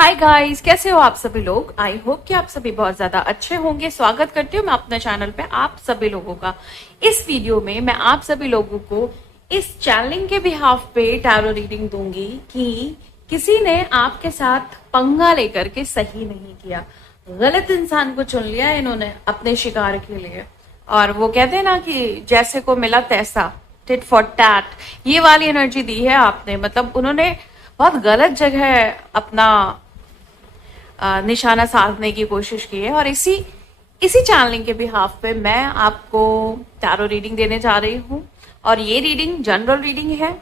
Hi guys, कैसे हो आप सभी लोग। आई होप कि आप सभी बहुत ज्यादा अच्छे होंगे। स्वागत करती हूँ मैं अपने चैनल पे आप सभी लोगों का। इस वीडियो में मैं आप सभी लोगों को इस चैनलिंग के बिहाफ पे टैरो रीडिंग दूंगी कि किसी ने आपके साथ पंगा लेकर के सही नहीं किया, गलत इंसान को चुन लिया इन्होंने अपने शिकार के लिए। और वो कहते हैं ना कि जैसे को मिला तैसा, टिट फॉर टैट, ये वाली एनर्जी दी है आपने। मतलब उन्होंने बहुत गलत जगह अपना निशाना साधने की कोशिश की है। और इसी इसी चैनलिंग के बिहाफ पे मैं आपको टैरो रीडिंग देने जा रही हूँ। और ये रीडिंग जनरल रीडिंग है,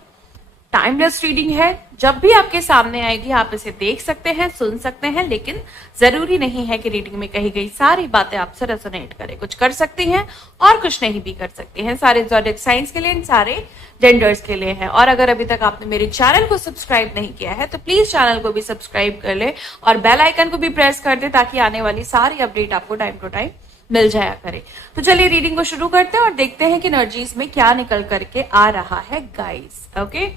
टाइमलेस रीडिंग है। जब भी आपके सामने आएगी आप इसे देख सकते हैं, सुन सकते हैं, लेकिन जरूरी नहीं है कि रीडिंग में कही गई सारी बातें आपसे रेजोनेट करे। कुछ कर सकती हैं और कुछ नहीं भी कर सकती हैं। सारे ज़ोडिएक साइंस के लिए, सारे जेंडर्स के लिए है। और अगर अभी तक आपने मेरे चैनल को सब्सक्राइब नहीं किया है तो प्लीज चैनल को भी सब्सक्राइब कर ले और बेल आइकन को भी प्रेस कर दे ताकि आने वाली सारी अपडेट आपको टाइम टू टाइम मिल जाया करे। तो चलिए रीडिंग को शुरू करते हैं और देखते हैं कि एनर्जीज में क्या निकल करके आ रहा है guys. Okay,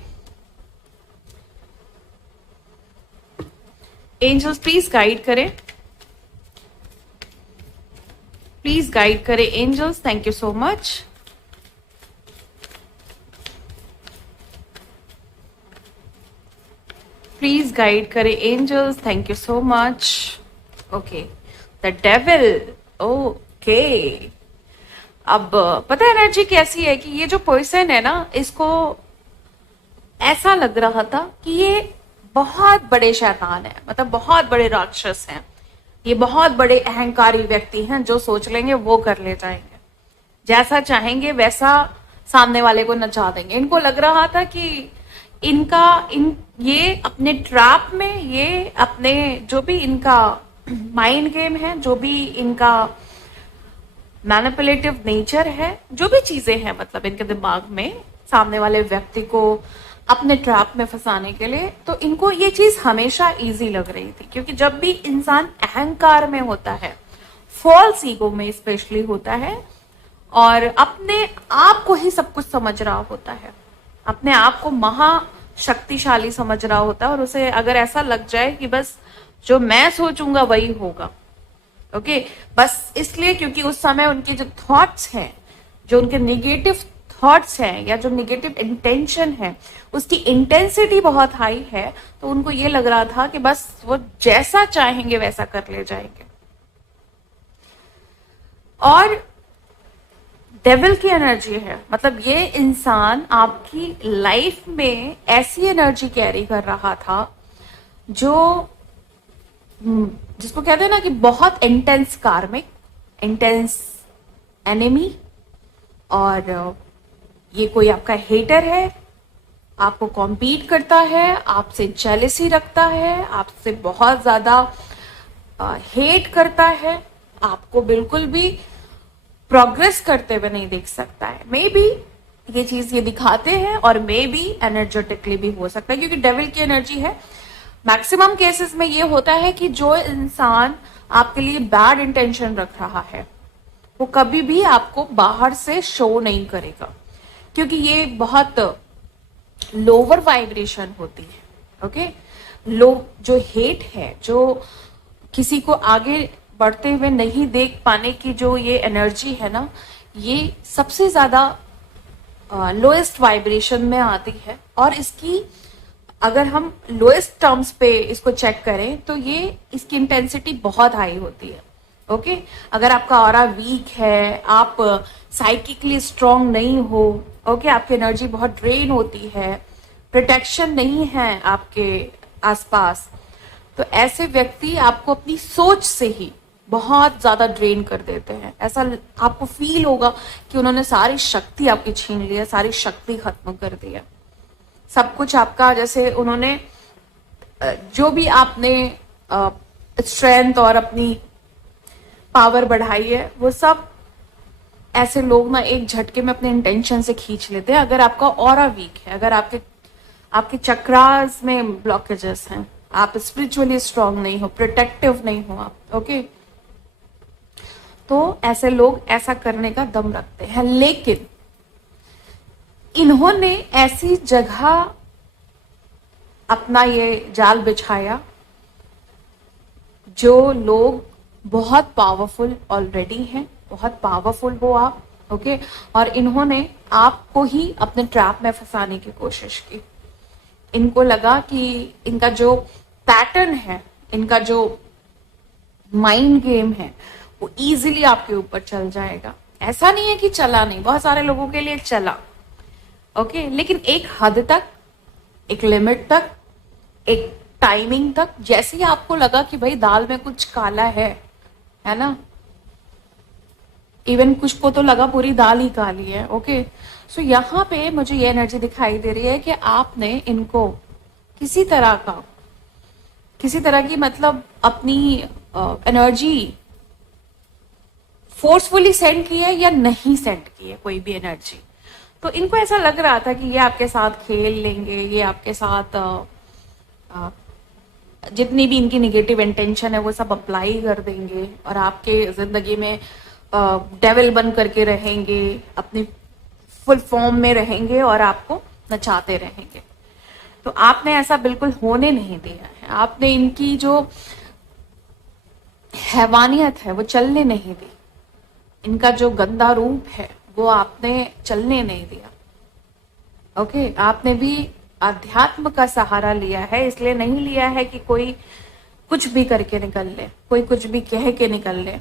angels please guide करें, प्लीज गाइड करें angels. Thank you so much. Please guide करें angels, thank you so much. Okay, the devil. Okay, अब पता है एनर्जी कैसी है कि ये जो पर्सन है ना, इसको ऐसा लग रहा था कि ये बहुत बड़े शैतान है, मतलब बहुत बड़े राक्षस हैं। ये बहुत बड़े अहंकारी व्यक्ति हैं जो सोच लेंगे वो कर ले जाएंगे, जैसा चाहेंगे वैसा सामने वाले को नचा देंगे। इनको लग रहा था कि ये अपने ट्रैप में, ये अपने जो भी इनका माइंड गेम है, जो भी इनका मैनिपुलेटिव नेचर है, जो भी चीजें हैं मतलब इनके दिमाग में सामने वाले व्यक्ति को अपने ट्रैप में फंसाने के लिए, तो इनको ये चीज हमेशा इजी लग रही थी। क्योंकि जब भी इंसान अहंकार में होता है, फॉल्स ईगो में स्पेशली होता है, और अपने आप को ही सब कुछ समझ रहा होता है, अपने आप को महाशक्तिशाली समझ रहा होता है, और उसे अगर ऐसा लग जाए कि बस जो मैं सोचूंगा वही होगा, ओके, बस इसलिए क्योंकि उस समय उनके जो थॉट्स हैं, जो उनके निगेटिव थॉट्स हैं या जो निगेटिव इंटेंशन है, उसकी इंटेंसिटी बहुत हाई है, तो उनको ये लग रहा था कि बस वो जैसा चाहेंगे वैसा कर ले जाएंगे। और डेविल की एनर्जी है, मतलब ये इंसान आपकी लाइफ में ऐसी एनर्जी कैरी कर रहा था जो जिसको कहते हैं ना कि बहुत इंटेंस कार्मिक, इंटेंस एनिमी। और ये कोई आपका हेटर है, आपको कॉम्पीट करता है, आपसे जेलेसी रखता है, आपसे बहुत ज्यादा हेट करता है, आपको बिल्कुल भी प्रोग्रेस करते हुए नहीं देख सकता है। मे बी ये चीज ये दिखाते हैं और मे बी एनर्जेटिकली भी हो सकता है, क्योंकि डेविल की एनर्जी है। मैक्सिमम केसेस में ये होता है कि जो इंसान आपके लिए बैड इंटेंशन रख रहा है वो कभी भी आपको बाहर से शो नहीं करेगा, क्योंकि ये बहुत लोअर वाइब्रेशन होती है। ओके, जो हेट है, जो किसी को आगे बढ़ते हुए नहीं देख पाने की जो ये एनर्जी है ना, ये सबसे ज्यादा लोएस्ट वाइब्रेशन में आती है। और इसकी अगर हम लोएस्ट टर्म्स पे इसको चेक करें तो ये इसकी इंटेंसिटी बहुत हाई होती है। ओके, अगर आपका ऑरा वीक है, आप साइकिकली स्ट्रांग नहीं हो, ओके, आपकी एनर्जी बहुत ड्रेन होती है, प्रोटेक्शन नहीं है आपके आसपास, तो ऐसे व्यक्ति आपको अपनी सोच से ही बहुत ज्यादा ड्रेन कर देते हैं। ऐसा आपको फील होगा कि उन्होंने सारी शक्ति आपकी छीन ली है, सारी शक्ति खत्म कर दी है, सब कुछ आपका, जैसे उन्होंने जो भी आपने स्ट्रेंथ और अपनी पावर बढ़ाई है, वो सब ऐसे लोग ना एक झटके में अपने इंटेंशन से खींच लेते हैं। अगर आपका ऑरा वीक है, अगर आपके चक्रास में ब्लॉकेजेस हैं, आप स्पिरिचुअली स्ट्रांग नहीं हो, प्रोटेक्टिव नहीं हो आप, ओके, तो ऐसे लोग ऐसा करने का दम रखते हैं। लेकिन इन्होंने ऐसी जगह अपना ये जाल बिछाया जो लोग बहुत पावरफुल ऑलरेडी हैं, बहुत पावरफुल हो आप, ओके, और इन्होंने आपको ही अपने ट्रैप में फंसाने की कोशिश की। इनको लगा कि इनका जो पैटर्न है, इनका जो माइंड गेम है, वो इजीली आपके ऊपर चल जाएगा। ऐसा नहीं है कि चला नहीं, बहुत सारे लोगों के लिए चला, ओके, लेकिन एक हद तक, एक लिमिट तक, एक टाइमिंग तक। जैसे ही आपको लगा कि भाई दाल में कुछ काला है ना, इवन कुछ को तो लगा पूरी दाल ही काली है, ओके। सो यहाँ पे मुझे ये एनर्जी दिखाई दे रही है कि आपने इनको किसी तरह की मतलब अपनी एनर्जी फोर्सफुली सेंड की है या नहीं सेंड की है कोई भी एनर्जी। तो इनको ऐसा लग रहा था कि ये आपके साथ खेल लेंगे, ये आपके साथ जितनी भी इनकी निगेटिव इंटेंशन है वो सब अप्लाई कर देंगे और आपके जिंदगी में डेविल बन करके रहेंगे, अपनी फुल फॉर्म में रहेंगे और आपको नचाते रहेंगे। तो आपने ऐसा बिल्कुल होने नहीं दिया है। आपने इनकी जो हैवानियत है वो चलने नहीं दी, इनका जो गंदा रूप है वो आपने चलने नहीं दिया, ओके। आपने भी अध्यात्म का सहारा लिया है, इसलिए नहीं लिया है कि कोई कुछ भी करके निकल ले, कोई कुछ भी कह के निकल ले,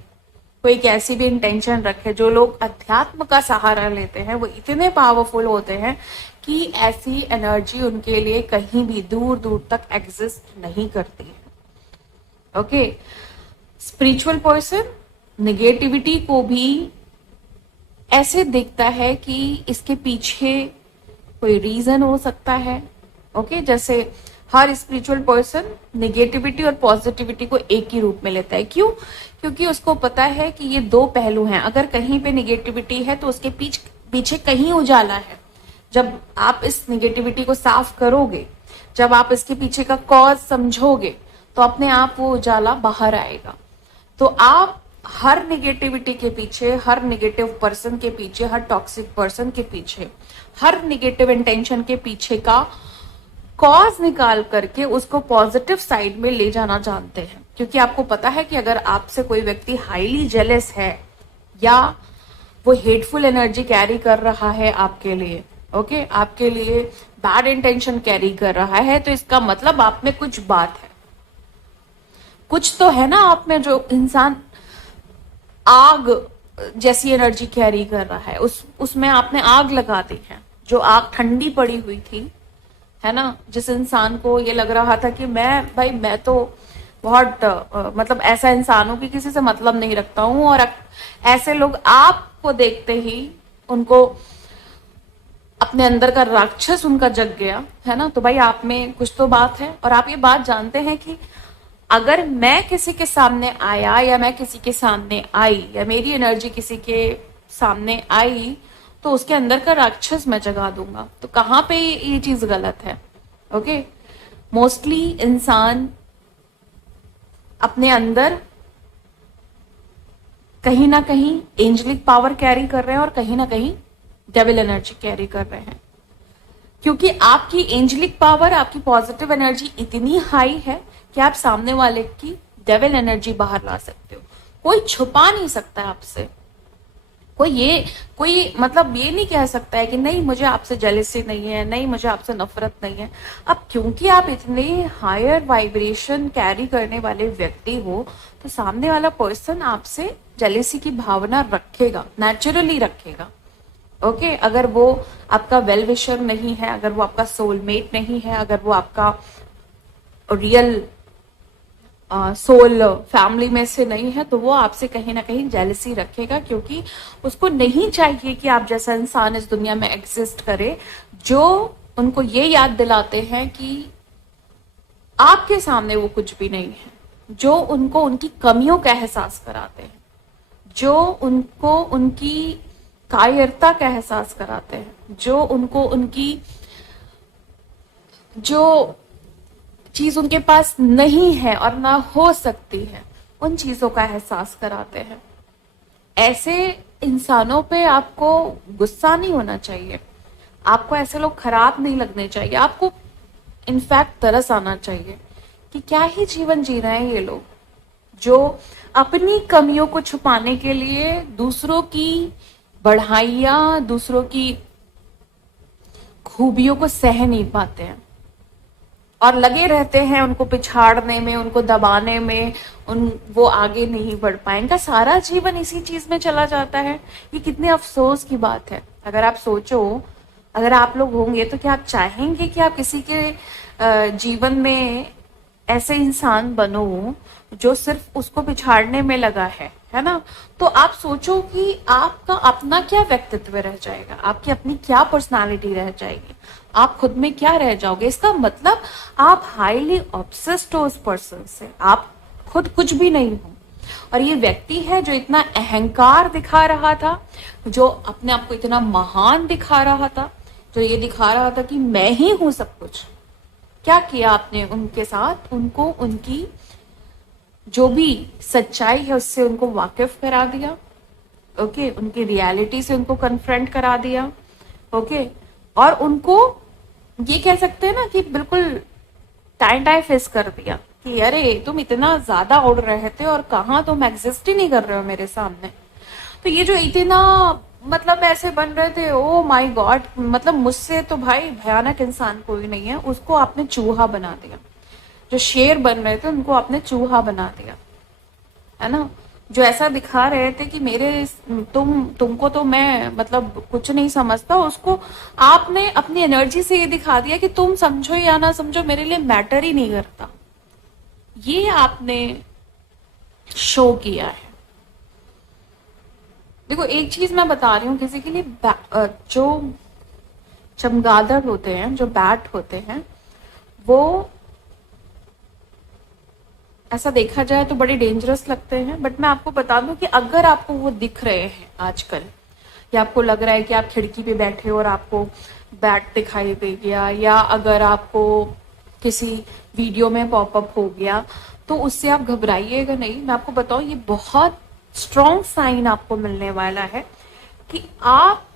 कोई कैसी भी इंटेंशन रखे। जो लोग अध्यात्म का सहारा लेते हैं वो इतने पावरफुल होते हैं कि ऐसी एनर्जी उनके लिए कहीं भी दूर दूर तक एग्जिस्ट नहीं करती है, ओके। स्पिरिचुअल पर्सन निगेटिविटी को भी ऐसे देखता है कि इसके पीछे कोई रीजन हो सकता है, ओके। जैसे हर स्पिरिचुअल पर्सन निगेटिविटी और पॉजिटिविटी को एक ही रूप में लेता है। क्यों? क्योंकि उसको पता है कि ये दो पहलू हैं। अगर कहीं पे निगेटिविटी है तो उसके पीछे कहीं उजाला है। जब आप इस निगेटिविटी को साफ करोगे, जब आप इसके पीछे का कॉज समझोगे, तो अपने आप वो उजाला बाहर आएगा। तो आप हर निगेटिविटी के पीछे, हर निगेटिव पर्सन के पीछे, हर टॉक्सिक पर्सन के पीछे, हर निगेटिव इंटेंशन के पीछे का कॉज निकाल करके उसको पॉजिटिव साइड में ले जाना जानते हैं। क्योंकि आपको पता है कि अगर आपसे कोई व्यक्ति हाईली जेलस है या वो हेटफुल एनर्जी कैरी कर रहा है आपके लिए, ओके, आपके लिए बैड इंटेंशन कैरी कर रहा है, तो इसका मतलब आप में कुछ बात है, कुछ तो है ना आप में। जो इंसान आग जैसी एनर्जी कैरी कर रहा है, उसमें आपने आग लगा दी है। जो आग ठंडी पड़ी हुई थी, है ना, जिस इंसान को ये लग रहा था कि मैं तो बहुत मतलब ऐसा इंसान हूं कि किसी से मतलब नहीं रखता हूं, और ऐसे लोग आपको देखते ही उनको अपने अंदर का राक्षस उनका जग गया, है ना। तो भाई आप में कुछ तो बात है, और आप ये बात जानते हैं कि अगर मैं किसी के सामने आया या मैं किसी के सामने आई या मेरी एनर्जी किसी के सामने आई तो उसके अंदर का राक्षस मैं जगा दूंगा। तो कहाँ पे ये चीज गलत है, ओके। मोस्टली इंसान अपने अंदर कहीं ना कहीं एंजलिक पावर कैरी कर रहे हैं और कहीं ना कहीं डेविल एनर्जी कैरी कर रहे हैं। क्योंकि आपकी एंजलिक पावर, आपकी पॉजिटिव एनर्जी इतनी हाई है कि आप सामने वाले की डेविल एनर्जी बाहर ला सकते हो। कोई छुपा नहीं सकता आपसे। कोई मतलब ये नहीं कह सकता है कि नहीं मुझे आपसे जेलसी नहीं है, नहीं मुझे आपसे नफरत नहीं है। अब क्योंकि आप इतने हायर वाइब्रेशन कैरी करने वाले व्यक्ति हो, तो सामने वाला पर्सन आपसे जेलसी की भावना रखेगा, नेचुरली रखेगा, ओके। अगर वो आपका वेल विशर नहीं है, अगर वो आपका सोलमेट नहीं है, अगर वो आपका रियल सोल फैमिली में से नहीं है, तो वो आपसे कहीं ना कहीं जेलसी रखेगा। क्योंकि उसको नहीं चाहिए कि आप जैसा इंसान इस दुनिया में एग्जिस्ट करे, जो उनको ये याद दिलाते हैं कि आपके सामने वो कुछ भी नहीं है, जो उनको उनकी कमियों का एहसास कराते हैं, जो उनको उनकी कायरता का एहसास कराते हैं, जो उनको उनकी जो चीज उनके पास नहीं है और ना हो सकती है, उन चीजों का एहसास कराते हैं। ऐसे इंसानों पे आपको गुस्सा नहीं होना चाहिए, आपको ऐसे लोग खराब नहीं लगने चाहिए, आपको इनफैक्ट तरस आना चाहिए कि क्या ही जीवन जी रहे हैं ये लोग, जो अपनी कमियों को छुपाने के लिए दूसरों की बढ़ाइयां, दूसरों की खूबियों को सह नहीं पाते हैं और लगे रहते हैं उनको पिछाड़ने में, उनको दबाने में, वो आगे नहीं बढ़ पाए। इनका सारा जीवन इसी चीज में चला जाता है। ये कितने अफसोस की बात है। अगर आप सोचो, अगर आप लोग होंगे तो क्या आप चाहेंगे कि आप किसी के जीवन में ऐसे इंसान बनो जो सिर्फ उसको पिछाड़ने में लगा है ना? तो आप सोचो कि आपका अपना क्या व्यक्तित्व रह जाएगा, आपकी अपनी क्या पर्सनालिटी रह जाएगी, आप खुद में क्या रह जाओगे। इसका मतलब आप हाईली ऑब्सेस्ड हो उस पर्सन से, आप खुद कुछ भी नहीं हो। और ये व्यक्ति है जो इतना अहंकार दिखा रहा था, जो अपने आप को इतना महान दिखा रहा था, जो ये दिखा रहा था कि मैं ही हूं सब कुछ। क्या किया आपने उनके साथ? उनको उनकी जो भी सच्चाई है उससे उनको वाकिफ करा दिया। ओके, उनकी रियलिटी से उनको कन्फ्रंट करा दिया। ओके, और उनको ये कह सकते हैं ना कि बिल्कुल टाइम टाइम फेस कर दिया कि अरे तुम इतना ज्यादा उड़ रहे थे और कहाँ तुम एग्जिस्ट ही नहीं कर रहे हो मेरे सामने। तो ये जो इतना मतलब ऐसे बन रहे थे, ओ माय गॉड, मतलब मुझसे तो भाई भयानक इंसान कोई नहीं है, उसको आपने चूहा बना दिया। जो शेर बन रहे थे उनको आपने चूहा बना दिया, है ना? जो ऐसा दिखा रहे थे कि मेरे तुमको तो मैं मतलब कुछ नहीं समझता, उसको आपने अपनी एनर्जी से ये दिखा दिया कि तुम समझो या ना समझो मेरे लिए मैटर ही नहीं करता। ये आपने शो किया है। देखो एक चीज मैं बता रही हूँ किसी के लिए, जो चमगादड़ होते हैं, जो बैट होते हैं, वो ऐसा देखा जाए तो बड़े डेंजरस लगते हैं। बट मैं आपको बता दूं कि अगर आपको वो दिख रहे हैं आजकल, या आपको लग रहा है कि आप खिड़की पे बैठे हो और आपको बैट दिखाई दे गया, या अगर आपको किसी वीडियो में पॉपअप हो गया, तो उससे आप घबराइएगा नहीं। मैं आपको बताऊं, ये बहुत स्ट्रॉन्ग साइन आपको मिलने वाला है कि आप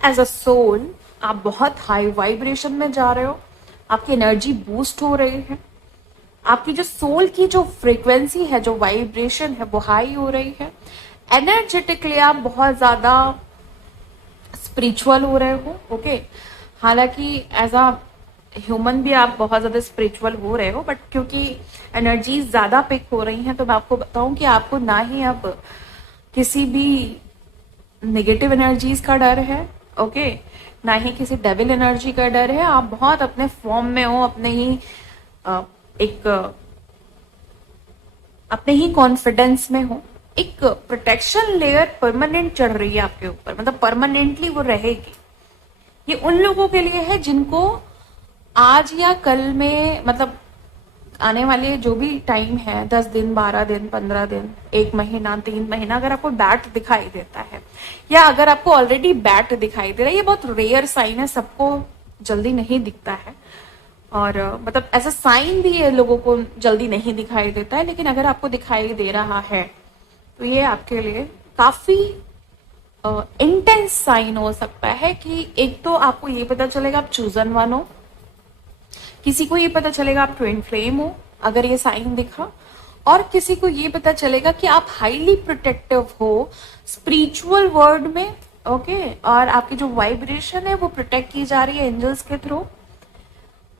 एज अ सोल आप बहुत हाई वाइब्रेशन में जा रहे हो, आपकी एनर्जी बूस्ट हो रही है, आपकी जो सोल की जो फ्रीक्वेंसी है, जो वाइब्रेशन है, वो हाई हो रही है। एनर्जेटिकली आप बहुत ज्यादा स्पिरिचुअल हो रहे हो। ओके, हालांकि एज अ ह्यूमन भी आप बहुत ज्यादा स्पिरिचुअल हो रहे हो, बट क्योंकि एनर्जीज ज्यादा पिक हो रही हैं, तो मैं आपको बताऊं कि आपको ना ही अब किसी भी नेगेटिव एनर्जीज का डर है, ओके, ना ही किसी डेविल एनर्जी का डर है। आप बहुत अपने फॉर्म में हो, अपने ही कॉन्फिडेंस में हो। एक प्रोटेक्शन लेयर परमानेंट चढ़ रही है आपके ऊपर, मतलब परमानेंटली वो रहेगी। ये उन लोगों के लिए है जिनको आज या कल में, मतलब आने वाले जो भी टाइम है, 10 दिन, 12 दिन, 15 दिन, 1 महीना, 3 महीना, अगर आपको बैट दिखाई देता है, या अगर आपको ऑलरेडी बैट दिखाई दे रहा है, ये बहुत रेयर साइन है, सबको जल्दी नहीं दिखता है। और मतलब ऐसा साइन भी है लोगों को जल्दी नहीं दिखाई देता है, लेकिन अगर आपको दिखाई दे रहा है तो ये आपके लिए काफी इंटेंस साइन हो सकता है कि एक तो आपको ये पता चलेगा आप चूजन वन हो, किसी को ये पता चलेगा आप ट्विन फ्लेम हो अगर ये साइन दिखा, और किसी को ये पता चलेगा कि आप हाईली प्रोटेक्टिव हो स्पिरिचुअल वर्ल्ड में। ओके, और आपकी जो वाइब्रेशन है वो प्रोटेक्ट की जा रही है एंजल्स के थ्रू,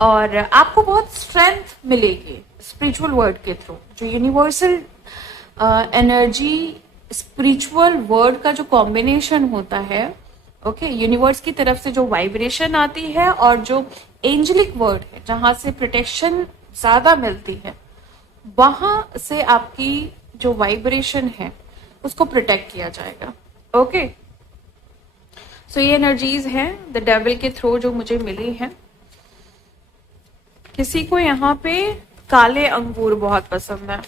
और आपको बहुत स्ट्रेंथ मिलेगी स्पिरिचुअल वर्ड के थ्रू। जो यूनिवर्सल एनर्जी स्पिरिचुअल वर्ड का जो कॉम्बिनेशन होता है, ओके, यूनिवर्स की तरफ से जो वाइब्रेशन आती है और जो एंजलिक वर्ड है जहां से प्रोटेक्शन ज्यादा मिलती है, वहां से आपकी जो वाइब्रेशन है उसको प्रोटेक्ट किया जाएगा। ओके, सो ये एनर्जीज हैं द डेविल के थ्रू जो मुझे मिली हैं। किसी को यहाँ पे काले अंगूर बहुत पसंद है,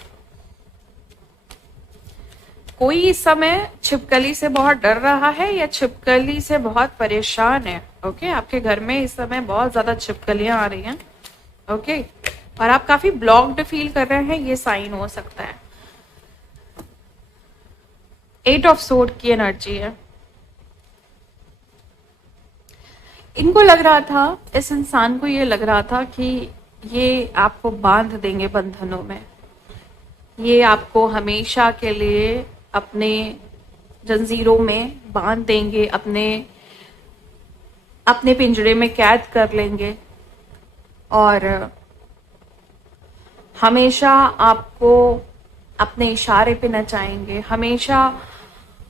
कोई इस समय छिपकली से बहुत डर रहा है या छिपकली से बहुत परेशान है। ओके, आपके घर में इस समय बहुत ज्यादा छिपकलियां आ रही हैं। ओके, और आप काफी ब्लॉक्ड फील कर रहे हैं, ये साइन हो सकता है। 8 ऑफ सोर्ड की एनर्जी है। इनको लग रहा था, इस इंसान को ये लग रहा था कि ये आपको बांध देंगे बंधनों में, ये आपको हमेशा के लिए अपने जंजीरों में बांध देंगे, अपने अपने पिंजरे में कैद कर लेंगे और हमेशा आपको अपने इशारे पे नचाएंगे, हमेशा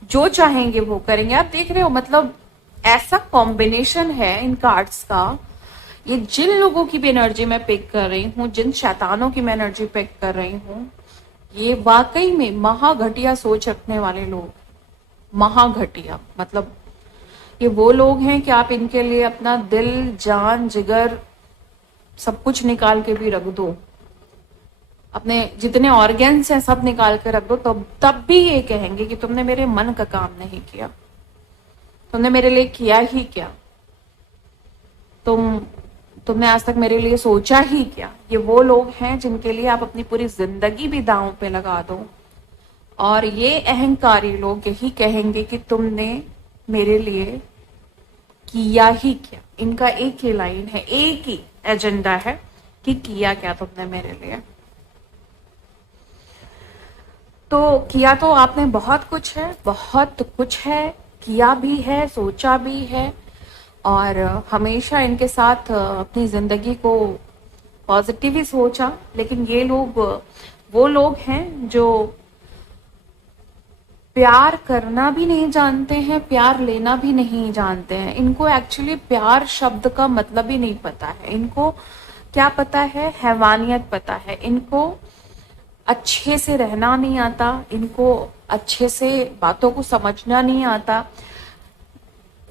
जो चाहेंगे वो करेंगे। आप देख रहे हो, मतलब ऐसा कॉम्बिनेशन है इन कार्ड्स का। ये जिन लोगों की भी एनर्जी मैं पिक कर रही हूँ, जिन शैतानों की मैं एनर्जी पिक कर रही हूँ, ये वाकई में महाघटिया सोच रखने वाले लोग, महाघटिया। मतलब ये वो लोग हैं कि आप इनके लिए अपना दिल, जान, जिगर सब कुछ निकाल के भी रख दो, अपने जितने ऑर्गन्स हैं सब निकाल के रख दो, तब भी ये कहेंगे कि तुमने मेरे मन का काम नहीं किया, तुमने मेरे लिए किया ही क्या, तुमने आज तक मेरे लिए सोचा ही क्या। ये वो लोग हैं जिनके लिए आप अपनी पूरी जिंदगी भी दांव पे लगा दो, और ये अहंकारी लोग यही कहेंगे कि तुमने मेरे लिए किया ही क्या। इनका एक ही लाइन है, एक ही एजेंडा है कि किया क्या तुमने मेरे लिए। तो किया तो आपने बहुत कुछ है, बहुत कुछ है, किया भी है, सोचा भी है, और हमेशा इनके साथ अपनी जिंदगी को पॉजिटिव ही सोचा। लेकिन ये लोग वो लोग हैं जो प्यार करना भी नहीं जानते हैं, प्यार लेना भी नहीं जानते हैं। इनको एक्चुअली प्यार शब्द का मतलब ही नहीं पता है। इनको क्या पता है? हैवानियत पता है। इनको अच्छे से रहना नहीं आता, इनको अच्छे से बातों को समझना नहीं आता।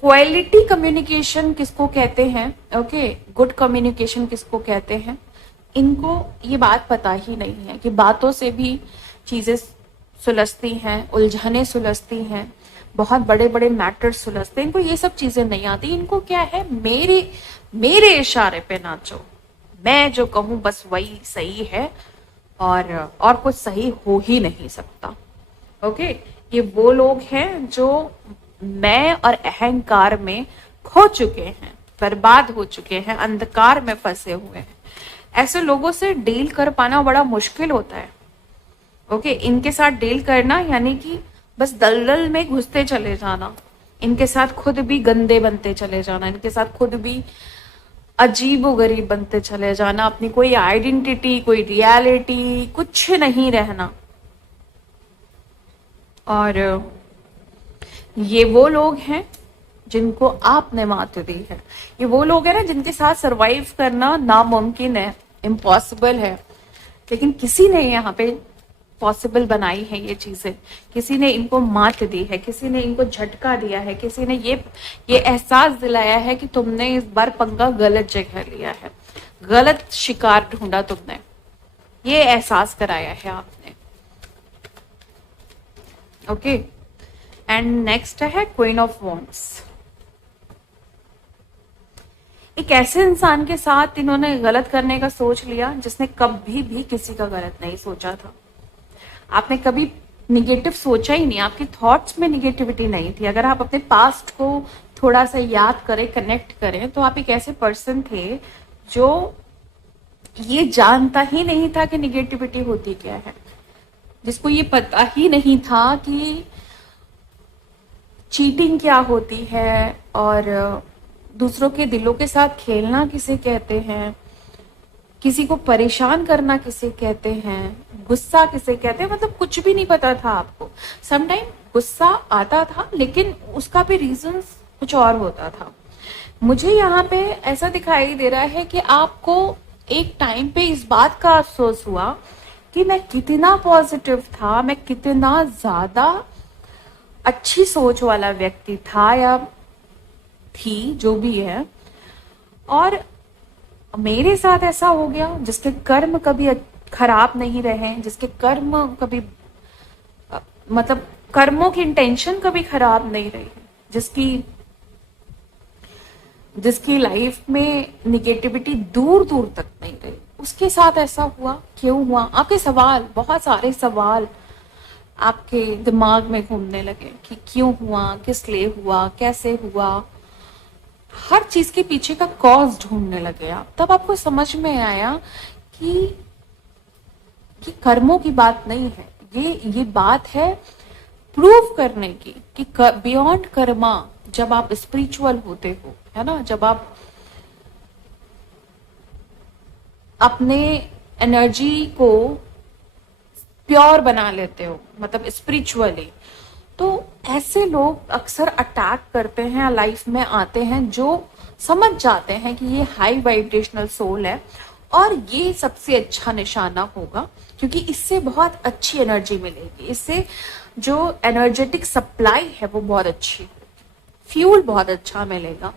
क्वालिटी कम्युनिकेशन किसको कहते हैं, ओके, गुड कम्युनिकेशन किसको कहते हैं, इनको ये बात पता ही नहीं है कि बातों से भी चीजें सुलझती हैं, उलझने सुलझती हैं, बहुत बड़े बड़े मैटर्स सुलझते हैं। इनको ये सब चीजें नहीं आती। इनको क्या है, मेरे इशारे पे नाचो, मैं जो कहूं बस वही सही है, और कुछ सही हो ही नहीं सकता। ओके, ये वो लोग हैं जो मैं और अहंकार में खो चुके हैं, बर्बाद हो चुके हैं, अंधकार में फंसे हुए हैं। ऐसे लोगों से डील कर पाना बड़ा मुश्किल होता है। ओके, इनके साथ डील करना यानी कि बस दलदल में घुसते चले जाना, इनके साथ खुद भी गंदे बनते चले जाना, इनके साथ खुद भी अजीबो गरीब बनते चले जाना, अपनी कोई आइडेंटिटी, कोई रियलिटी कुछ नहीं रहना। और ये वो लोग हैं जिनको आपने मात दी है। ये वो लोग हैं ना जिनके साथ सरवाइव करना नामुमकिन है, इम्पॉसिबल है, लेकिन किसी ने यहाँ पे पॉसिबल बनाई है ये चीजें। किसी ने इनको मात दी है, किसी ने इनको झटका दिया है, किसी ने ये एहसास दिलाया है कि तुमने इस बार पंगा गलत जगह लिया है, गलत शिकार ढूंढा तुमने, ये एहसास कराया है आपने। ओके, एंड नेक्स्ट है क्वीन ऑफ वॉन्ड्स। एक ऐसे इंसान के साथ इन्होंने गलत करने का सोच लिया जिसने कभी भी किसी का गलत नहीं सोचा था। आपने कभी निगेटिव सोचा ही नहीं, आपकी थॉट्स में निगेटिविटी नहीं थी। अगर आप अपने पास्ट को थोड़ा सा याद करें, कनेक्ट करें, तो आप एक ऐसे पर्सन थे जो ये जानता ही नहीं था कि निगेटिविटी होती क्या है, जिसको ये पता ही नहीं था कि चीटिंग क्या होती है, और दूसरों के दिलों के साथ खेलना किसे कहते हैं, किसी को परेशान करना किसे कहते हैं, गुस्सा किसे कहते हैं। मतलब कुछ भी नहीं पता था आपको। समटाइम गुस्सा आता था लेकिन उसका भी रीजंस कुछ और होता था। मुझे यहाँ पे ऐसा दिखाई दे रहा है कि आपको एक टाइम पे इस बात का अफसोस हुआ कि मैं कितना पॉजिटिव था, मैं कितना ज्यादा अच्छी सोच वाला व्यक्ति था या थी, जो भी है, और मेरे साथ ऐसा हो गया। जिसके कर्म कभी खराब नहीं रहे, जिसके कर्म कभी मतलब कर्मों की इंटेंशन कभी खराब नहीं रही, जिसकी लाइफ में निगेटिविटी दूर दूर तक नहीं रही, उसके साथ ऐसा हुआ। क्यों हुआ? आपके सवाल, बहुत सारे सवाल आपके दिमाग में घूमने लगे कि क्यों हुआ, किस लिए हुआ, कैसे हुआ। हर चीज के पीछे का कॉज ढूंढने लगे आप। तब आपको समझ में आया कि कि कर्मों की बात नहीं है, ये बात है प्रूव करने की कि बियॉन्ड कर्मा जब आप स्पिरिचुअल होते हो, है ना, जब आप अपने एनर्जी को प्योर बना लेते हो, मतलब स्पिरिचुअली, तो ऐसे लोग अक्सर अटैक करते हैं, लाइफ में आते हैं जो समझ जाते हैं कि ये हाई वाइब्रेशनल सोल है और ये सबसे अच्छा निशाना होगा, क्योंकि इससे बहुत अच्छी एनर्जी मिलेगी, इससे जो एनर्जेटिक सप्लाई है वो बहुत अच्छी, फ्यूल बहुत अच्छा मिलेगा।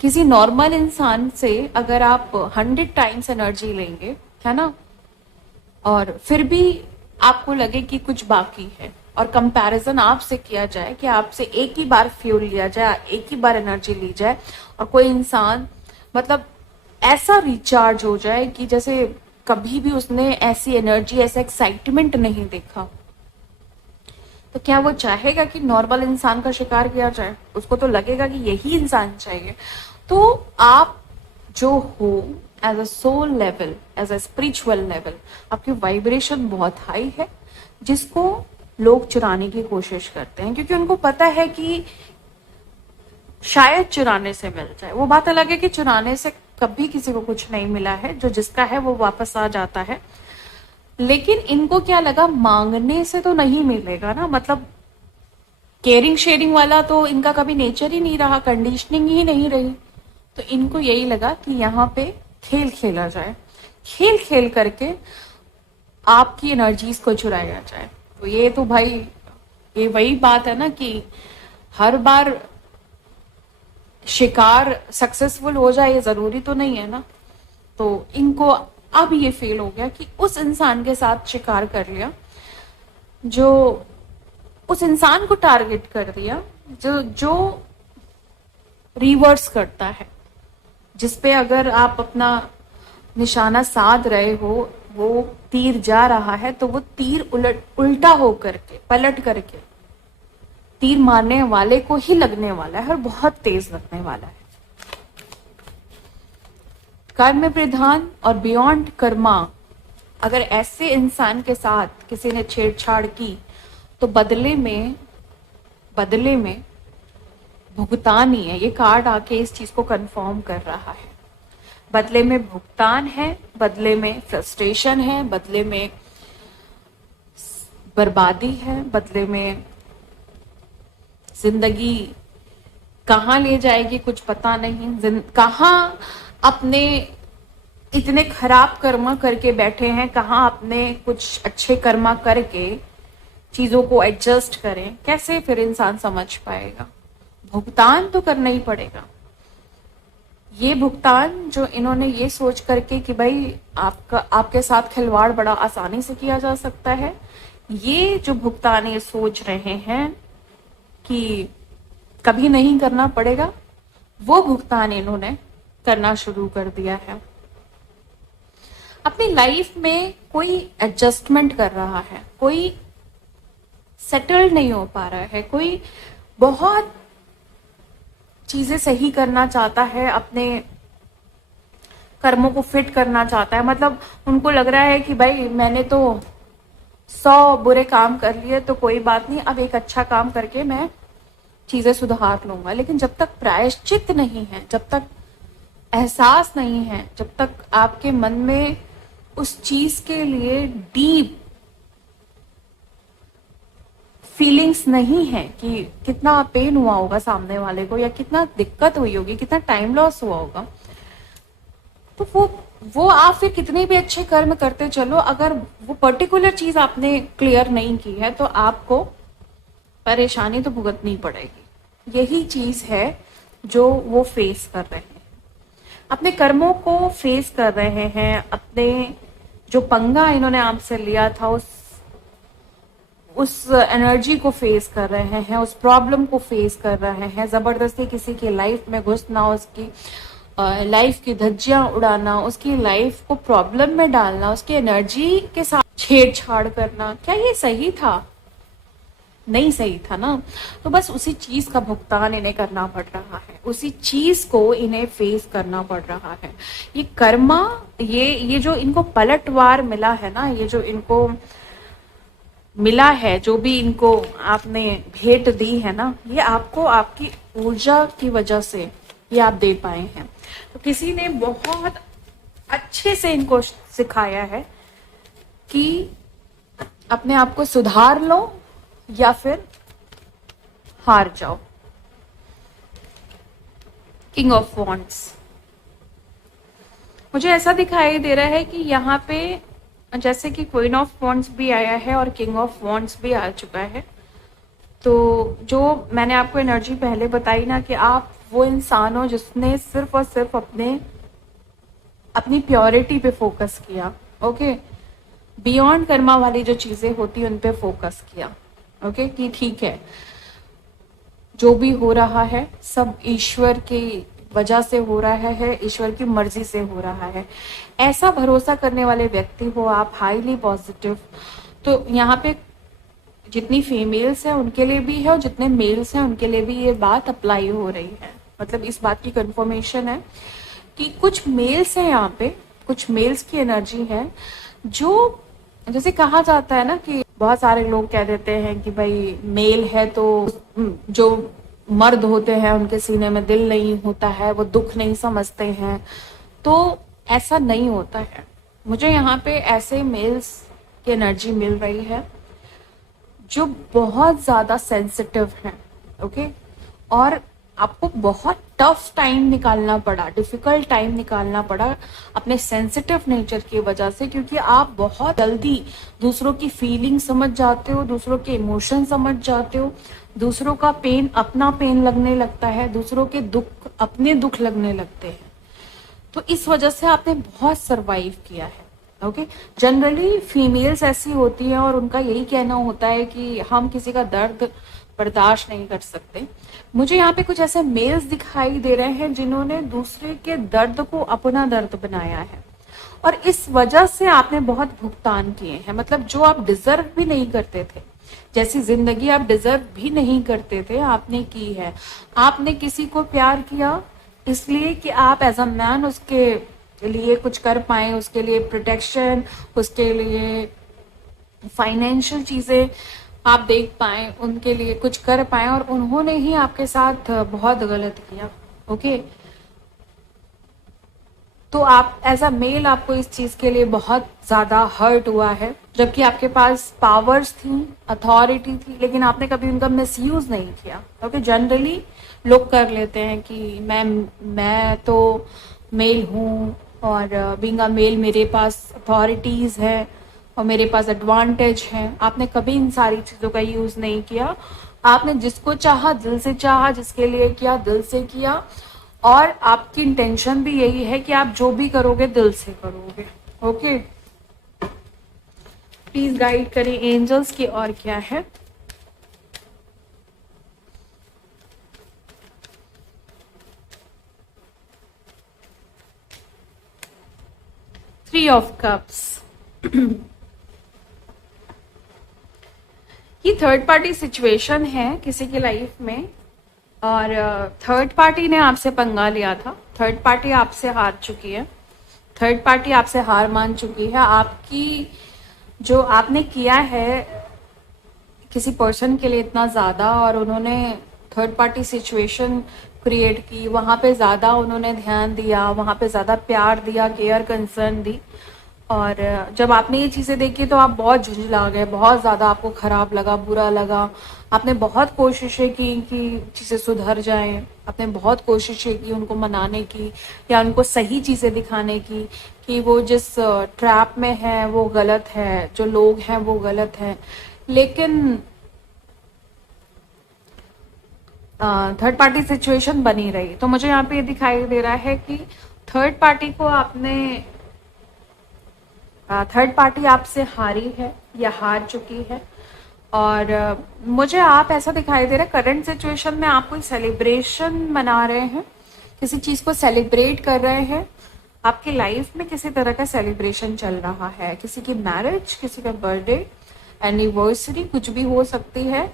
किसी नॉर्मल इंसान से अगर आप 100 टाइम्स एनर्जी लेंगे, है ना, और फिर भी आपको लगे कि कुछ बाकी है, और कंपैरिजन आपसे किया जाए कि आपसे एक ही बार फ्यूल लिया जाए, एक ही बार एनर्जी ली जाए, और कोई इंसान मतलब ऐसा रिचार्ज हो जाए कि जैसे कभी भी उसने ऐसी एनर्जी, ऐसा एक्साइटमेंट नहीं देखा, तो क्या वो चाहेगा कि नॉर्मल इंसान का शिकार किया जाए? उसको तो लगेगा कि यही इंसान चाहिए। तो आप जो हो as a soul level, as a spiritual level, आपकी वाइब्रेशन बहुत हाई है, जिसको लोग चुराने की कोशिश करते हैं, क्योंकि उनको पता है कि शायद चुराने से मिल जाए। वो बात अलग है कि चुराने से कभी किसी को कुछ नहीं मिला है, जो जिसका है वो वापस आ जाता है, लेकिन इनको क्या लगा, मांगने से तो नहीं मिलेगा ना, मतलब केयरिंग शेयरिंग वाला तो इनका कभी नेचर ही नहीं रहा, कंडीशनिंग ही नहीं रही, तो इनको यही लगा कि यहाँ पे खेल खेला जाए, खेल खेल करके आपकी एनर्जीज को चुराया जाए। तो ये तो भाई, ये वही बात है ना कि हर बार शिकार सक्सेसफुल हो जाए ये जरूरी तो नहीं है ना। तो इनको अब ये फील हो गया कि उस इंसान के साथ शिकार कर लिया, जो उस इंसान को टारगेट कर दिया जो रिवर्स करता है, जिसपे अगर आप अपना निशाना साध रहे हो, वो तीर जा रहा है तो वो तीर उल्टा हो करके, पलट करके तीर मारने वाले को ही लगने वाला है, और बहुत तेज लगने वाला है। कर्म प्रधान और बियॉन्ड कर्मा, अगर ऐसे इंसान के साथ किसी ने छेड़छाड़ की तो बदले में भुगतान ही है। ये कार्ड आके इस चीज को कंफर्म कर रहा है। बदले में भुगतान है, बदले में फ्रस्ट्रेशन है, बदले में बर्बादी है, बदले में जिंदगी कहाँ ले जाएगी कुछ पता नहीं, कहाँ अपने इतने खराब कर्म करके बैठे हैं, कहाँ अपने कुछ अच्छे कर्मा करके चीजों को एडजस्ट करें, कैसे फिर इंसान समझ पाएगा। भुगतान तो करना ही पड़ेगा। ये भुगतान जो इन्होंने ये सोच करके कि भाई आपके साथ खिलवाड़ बड़ा आसानी से किया जा सकता है, ये जो भुगतान ये सोच रहे हैं कि कभी नहीं करना पड़ेगा, वो भुगतान इन्होंने करना शुरू कर दिया है। अपनी लाइफ में कोई एडजस्टमेंट कर रहा है, कोई सेटल्ड नहीं हो पा रहा है, कोई बहुत चीजें सही करना चाहता है, अपने कर्मों को फिट करना चाहता है, मतलब उनको लग रहा है कि भाई मैंने तो 100 बुरे काम कर लिए तो कोई बात नहीं, अब एक अच्छा काम करके मैं चीजें सुधार लूंगा। लेकिन जब तक प्रायश्चित नहीं है, जब तक एहसास नहीं है, जब तक आपके मन में उस चीज के लिए डीप फीलिंग्स नहीं है कि कितना पेन हुआ होगा सामने वाले को, या कितना दिक्कत हुई होगी, कितना टाइम लॉस हुआ होगा, तो वो आप फिर कितने भी अच्छे कर्म करते चलो, अगर वो पर्टिकुलर चीज आपने क्लियर नहीं की है तो आपको परेशानी तो भुगतनी पड़ेगी। यही चीज है जो वो फेस कर रहे हैं, अपने कर्मों को फेस कर रहे हैं, अपने जो पंगा इन्होंने आपसे लिया था उस एनर्जी को फेस कर रहे हैं, उस प्रॉब्लम को फेस कर रहे हैं। जबरदस्ती किसी की लाइफ में घुसना, उसकी लाइफ की धज्जियां उड़ाना, उसकी लाइफ को प्रॉब्लम में डालना, उसकी एनर्जी के साथ छेड़छाड़ करना, क्या ये सही था? नहीं सही था ना, तो बस उसी चीज का भुगतान इन्हें करना पड़ रहा है, उसी चीज को इन्हें फेस करना पड़ रहा है। ये कर्मा, ये जो इनको पलटवार मिला है ना, ये जो इनको मिला है, जो भी इनको आपने भेंट दी है ना, ये आपको आपकी ऊर्जा की वजह से ये आप दे पाए हैं। तो किसी ने बहुत अच्छे से इनको सिखाया है कि अपने आप को सुधार लो या फिर हार जाओ। किंग ऑफ वॉन्ड्स, मुझे ऐसा दिखाई दे रहा है कि यहाँ पे जैसे कि क्वीन ऑफ वॉन्ड्स भी आया है और किंग ऑफ वॉन्ड्स भी आ चुका है। तो जो मैंने आपको एनर्जी पहले बताई ना कि आप वो इंसान हो जिसने सिर्फ और सिर्फ अपनी प्योरिटी पे फोकस किया, ओके, बियॉन्ड कर्मा वाली जो चीजें होती है उन पे फोकस किया, ओके, कि ठीक है जो भी हो रहा है सब ईश्वर की वजह से हो रहा है, ईश्वर की मर्जी से हो रहा है। ऐसा भरोसा करने वाले व्यक्ति हो आप, हाईली पॉजिटिव। तो यहाँ पे जितनी फीमेल्स हैं उनके लिए भी है और जितने मेल्स हैं उनके लिए भी ये बात अप्लाई हो रही है। मतलब इस बात की कंफर्मेशन है कि कुछ मेल्स हैं यहाँ पे, कुछ मेल्स की एनर्जी है जो, जैसे कहा जाता है ना कि बहुत सारे लोग कह देते हैं कि भाई मेल है तो जो मर्द होते हैं उनके सीने में दिल नहीं होता है, वो दुख नहीं समझते हैं। तो ऐसा नहीं होता है। मुझे यहाँ पे ऐसे मेल्स की एनर्जी मिल रही है जो बहुत ज्यादा सेंसिटिव हैं, ओके, और आपको बहुत टफ टाइम निकालना पड़ा, डिफिकल्ट टाइम निकालना पड़ा अपने सेंसिटिव नेचर की वजह से, क्योंकि आप बहुत जल्दी दूसरों की फीलिंग समझ जाते हो, दूसरों के इमोशन समझ जाते हो, दूसरों का पेन अपना पेन लगने लगता है, दूसरों के दुख अपने दुख लगने लगते हैं। तो इस वजह से आपने बहुत सरवाइव किया है, ओके। जनरली फीमेल्स ऐसी होती हैं और उनका यही कहना होता है कि हम किसी का दर्द बर्दाश्त नहीं कर सकते। मुझे यहाँ पे कुछ ऐसे मेल्स दिखाई दे रहे हैं जिन्होंने दूसरे के दर्द को अपना दर्द बनाया है और इस वजह से आपने बहुत भुगतान किए हैं। मतलब जो आप डिजर्व भी नहीं करते थे, जैसी जिंदगी आप डिजर्व भी नहीं करते थे, आपने की है। आपने किसी को प्यार किया इसलिए कि आप एज अ मैन उसके लिए कुछ कर पाए, उसके लिए प्रोटेक्शन, उसके लिए फाइनेंशियल चीजें आप देख पाए, उनके लिए कुछ कर पाए, और उन्होंने ही आपके साथ बहुत गलत किया, ओके। तो आप एज अ मेल आपको इस चीज के लिए बहुत ज्यादा हर्ट हुआ है, जबकि आपके पास पावर्स थी, अथॉरिटी थी, लेकिन आपने कभी उनका मिसयूज नहीं किया, ओके। जनरली लोग कर लेते हैं कि मैं तो मेल हूँ और बीइंग अ मेल मेरे पास अथॉरिटीज है और मेरे पास एडवांटेज है। आपने कभी इन सारी चीजों का यूज नहीं किया। आपने जिसको चाहा दिल से चाहा, जिसके लिए किया दिल से किया, और आपकी इंटेंशन भी यही है कि आप जो भी करोगे दिल से करोगे, ओके। प्लीज गाइड करें एंजल्स की और क्या है। थ्री ऑफ कप्स, ये थर्ड पार्टी सिचुएशन है किसी की लाइफ में और थर्ड पार्टी ने आपसे पंगा लिया था। थर्ड पार्टी आपसे हार चुकी है, थर्ड पार्टी आपसे हार मान चुकी है। आपकी जो आपने किया है किसी पर्सन के लिए इतना ज्यादा, और उन्होंने थर्ड पार्टी सिचुएशन क्रिएट की, वहां पे ज्यादा उन्होंने ध्यान दिया, वहां पे ज्यादा प्यार दिया, केयर कंसर्न दी, और जब आपने ये चीजें देखी तो आप बहुत झुंझला गए, बहुत ज्यादा आपको खराब लगा, बुरा लगा। आपने बहुत कोशिशें की कि चीजें सुधर जाएं, आपने बहुत कोशिशें की उनको मनाने की या उनको सही चीजें दिखाने की कि वो जिस ट्रैप में है वो गलत है, जो लोग हैं वो गलत है, लेकिन थर्ड पार्टी सिचुएशन बनी रही। तो मुझे यहाँ पे ये दिखाई दे रहा है कि थर्ड पार्टी को आपने थर्ड पार्टी आपसे हारी है या हार चुकी है, और मुझे आप ऐसा दिखाई दे रहा है करंट सिचुएशन में आप कोई सेलिब्रेशन मना रहे हैं, किसी चीज को सेलिब्रेट कर रहे हैं। आपकी लाइफ में किसी तरह का सेलिब्रेशन चल रहा है, किसी की मैरिज, किसी का बर्थडे, एनिवर्सरी, कुछ भी हो सकती है।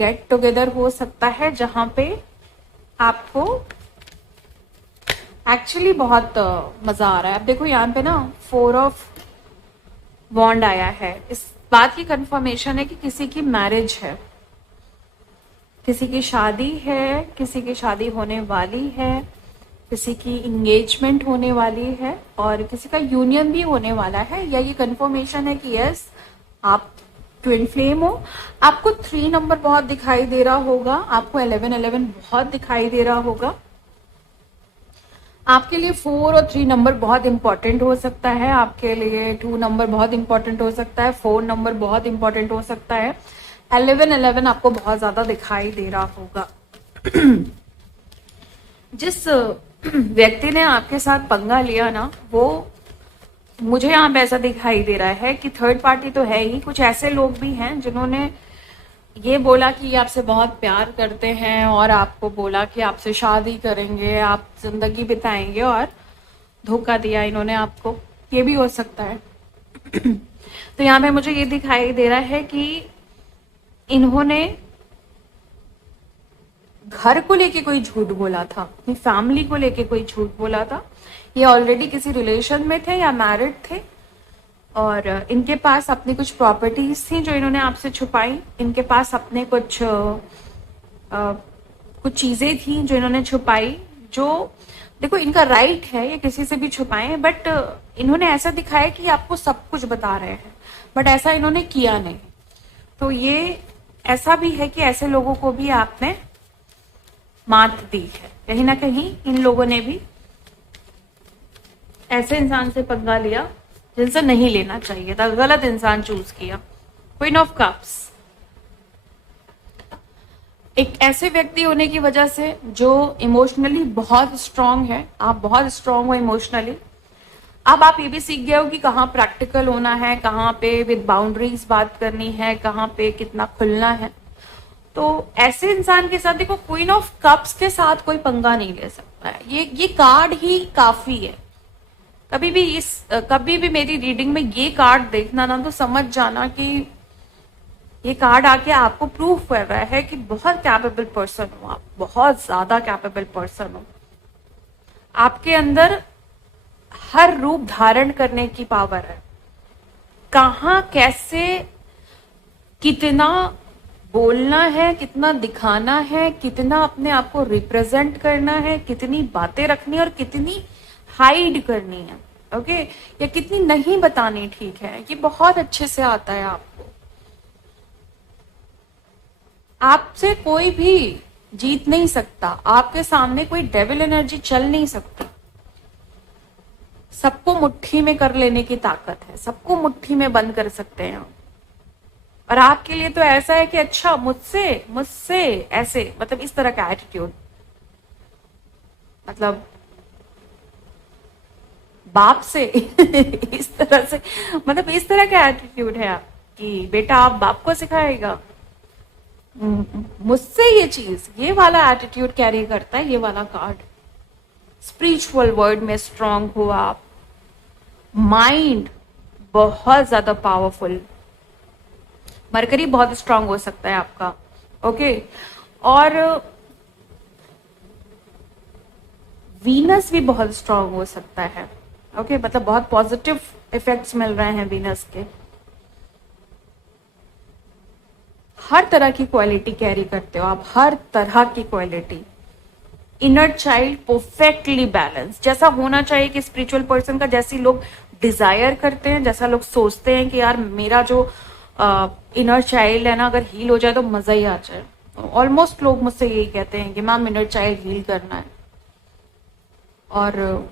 गेट टुगेदर हो सकता है जहां पे आपको एक्चुअली बहुत मजा आ रहा है। अब देखो यहाँ पे ना 4 ऑफ वॉन्ड आया है, इस बात की कंफर्मेशन है कि किसी की मैरिज है, किसी की शादी है, किसी की शादी होने वाली है, किसी की इंगेजमेंट होने वाली है और किसी का यूनियन भी होने वाला है। या ये कंफर्मेशन है कि यस आप ट्विन फ्लेम हो। आपको 3 नंबर बहुत दिखाई दे रहा होगा, आपको 11 बहुत दिखाई दे रहा होगा। आपके लिए 4 और 3 नंबर बहुत इंपॉर्टेंट हो सकता है, आपके लिए 2 नंबर बहुत इंपॉर्टेंट हो सकता है, 4 नंबर बहुत इंपॉर्टेंट हो सकता है, 11 आपको बहुत ज्यादा दिखाई दे रहा होगा। जिस व्यक्ति ने आपके साथ पंगा लिया ना, वो मुझे यहाँ पे ऐसा दिखाई दे रहा है कि थर्ड पार्टी तो है ही, कुछ ऐसे लोग भी हैं जिन्होंने ये बोला कि ये आपसे बहुत प्यार करते हैं और आपको बोला कि आपसे शादी करेंगे, आप जिंदगी बिताएंगे और धोखा दिया इन्होंने आपको, ये भी हो सकता है। तो यहाँ पे मुझे ये दिखाई दे रहा है कि इन्होंने घर को लेके कोई झूठ बोला था, अपनी फैमिली को लेके कोई झूठ बोला था। ये ऑलरेडी किसी रिलेशन में थे या मैरिड थे और इनके पास अपनी कुछ प्रॉपर्टीज थी जो इन्होंने आपसे छुपाई। इनके पास अपने कुछ चीजें थी जो इन्होंने छुपाई, जो देखो इनका राइट है ये किसी से भी छुपाएं, बट इन्होंने ऐसा दिखाया कि आपको सब कुछ बता रहे हैं, बट ऐसा इन्होंने किया नहीं। तो ये ऐसा भी है कि ऐसे लोगों को भी आपने मात दी है। कहीं ना कहीं इन लोगों ने भी ऐसे इंसान से पंगा लिया जिनसे नहीं लेना चाहिए था, गलत इंसान चूज किया। क्वीन ऑफ कप्स एक ऐसे व्यक्ति होने की वजह से जो इमोशनली बहुत स्ट्रांग है, आप बहुत स्ट्रांग हो इमोशनली। अब आप ये भी सीख गए हो कि कहाँ प्रैक्टिकल होना है, कहाँ पे विद बाउंड्रीज बात करनी है, कहाँ पे कितना खुलना है। तो ऐसे इंसान के साथ देखो, क्वीन ऑफ कप्स के साथ कोई पंगा नहीं ले सकता है, ये कार्ड ही काफी है। कभी भी मेरी रीडिंग में ये कार्ड देखना ना, तो समझ जाना कि ये कार्ड आके आपको प्रूफ कर रहा है कि बहुत कैपेबल पर्सन हो आप, बहुत ज्यादा कैपेबल पर्सन हो। आपके अंदर हर रूप धारण करने की पावर है। कहाँ कैसे कितना बोलना है, कितना दिखाना है, कितना अपने आप को रिप्रेजेंट करना है, कितनी बातें रखनी है और कितनी हाइड करनी है, ओके, या कितनी नहीं बतानी, ठीक है, ये बहुत अच्छे से आता है आपको। आपसे कोई भी जीत नहीं सकता, आपके सामने कोई डेविल एनर्जी चल नहीं सकती। सबको मुट्ठी में कर लेने की ताकत है, सबको मुट्ठी में बंद कर सकते हैं। और आपके लिए तो ऐसा है कि अच्छा मुझसे ऐसे, मतलब इस तरह का एटीट्यूड, मतलब बाप से इस तरह से, मतलब इस तरह का एटीट्यूड है आप कि बेटा आप बाप को सिखाएगा, मुझसे ये चीज, ये वाला एटीट्यूड कैरी करता है ये वाला कार्ड। स्पिरिचुअल वर्ल्ड में स्ट्रांग हो आप, माइंड बहुत ज्यादा पावरफुल, मरकरी बहुत स्ट्रांग हो सकता है आपका, ओके, और वीनस भी बहुत स्ट्रांग हो सकता है, ओके, मतलब बहुत पॉजिटिव इफेक्ट्स मिल रहे हैं वीनस के। हर तरह की क्वालिटी कैरी करते हो आप, हर तरह की quality. Inner child perfectly balance, जैसा होना चाहिए कि स्पिरिचुअल पर्सन का, जैसी लोग डिजायर करते हैं, जैसा लोग सोचते हैं कि यार मेरा जो इनर चाइल्ड है ना, अगर हील हो जाए तो मजा ही आ जाए। ऑलमोस्ट लोग मुझसे यही कहते हैं कि मैम इनर चाइल्ड हील करना है। और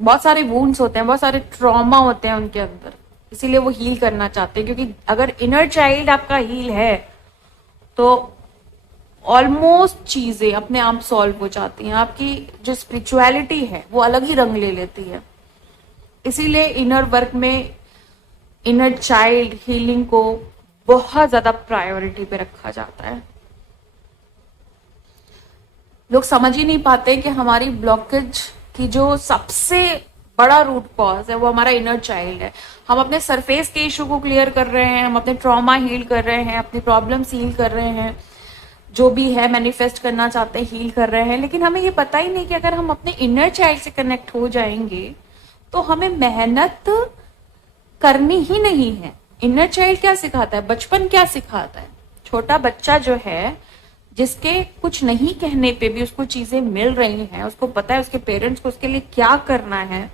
बहुत सारे वुंड्स होते हैं, बहुत सारे ट्रॉमा होते हैं उनके अंदर, इसीलिए वो हील करना चाहते हैं। क्योंकि अगर इनर चाइल्ड आपका हील है तो ऑलमोस्ट चीजें अपने आप सॉल्व हो जाती हैं, आपकी जो स्पिरिचुअलिटी है वो अलग ही रंग ले लेती है। इसीलिए इनर वर्क में इनर चाइल्ड हीलिंग को बहुत ज्यादा प्रायोरिटी पे रखा जाता है। लोग समझ ही नहीं पाते कि हमारी ब्लॉकेज की जो सबसे बड़ा रूट कॉज है वो हमारा इनर चाइल्ड है। हम अपने सरफेस के इशू को क्लियर कर रहे हैं, हम अपने ट्रॉमा हील कर रहे हैं, अपनी प्रॉब्लम्स हील कर रहे हैं, जो भी है मैनिफेस्ट करना चाहते हैं हील कर रहे हैं, लेकिन हमें ये पता ही नहीं कि अगर हम अपने इनर चाइल्ड से कनेक्ट हो जाएंगे तो हमें मेहनत करनी ही नहीं है। इनर चाइल्ड क्या सिखाता है, बचपन क्या सिखाता है? छोटा बच्चा जो है, जिसके कुछ नहीं कहने पे भी उसको चीजें मिल रही हैं, उसको पता है उसके पेरेंट्स को उसके लिए क्या करना है,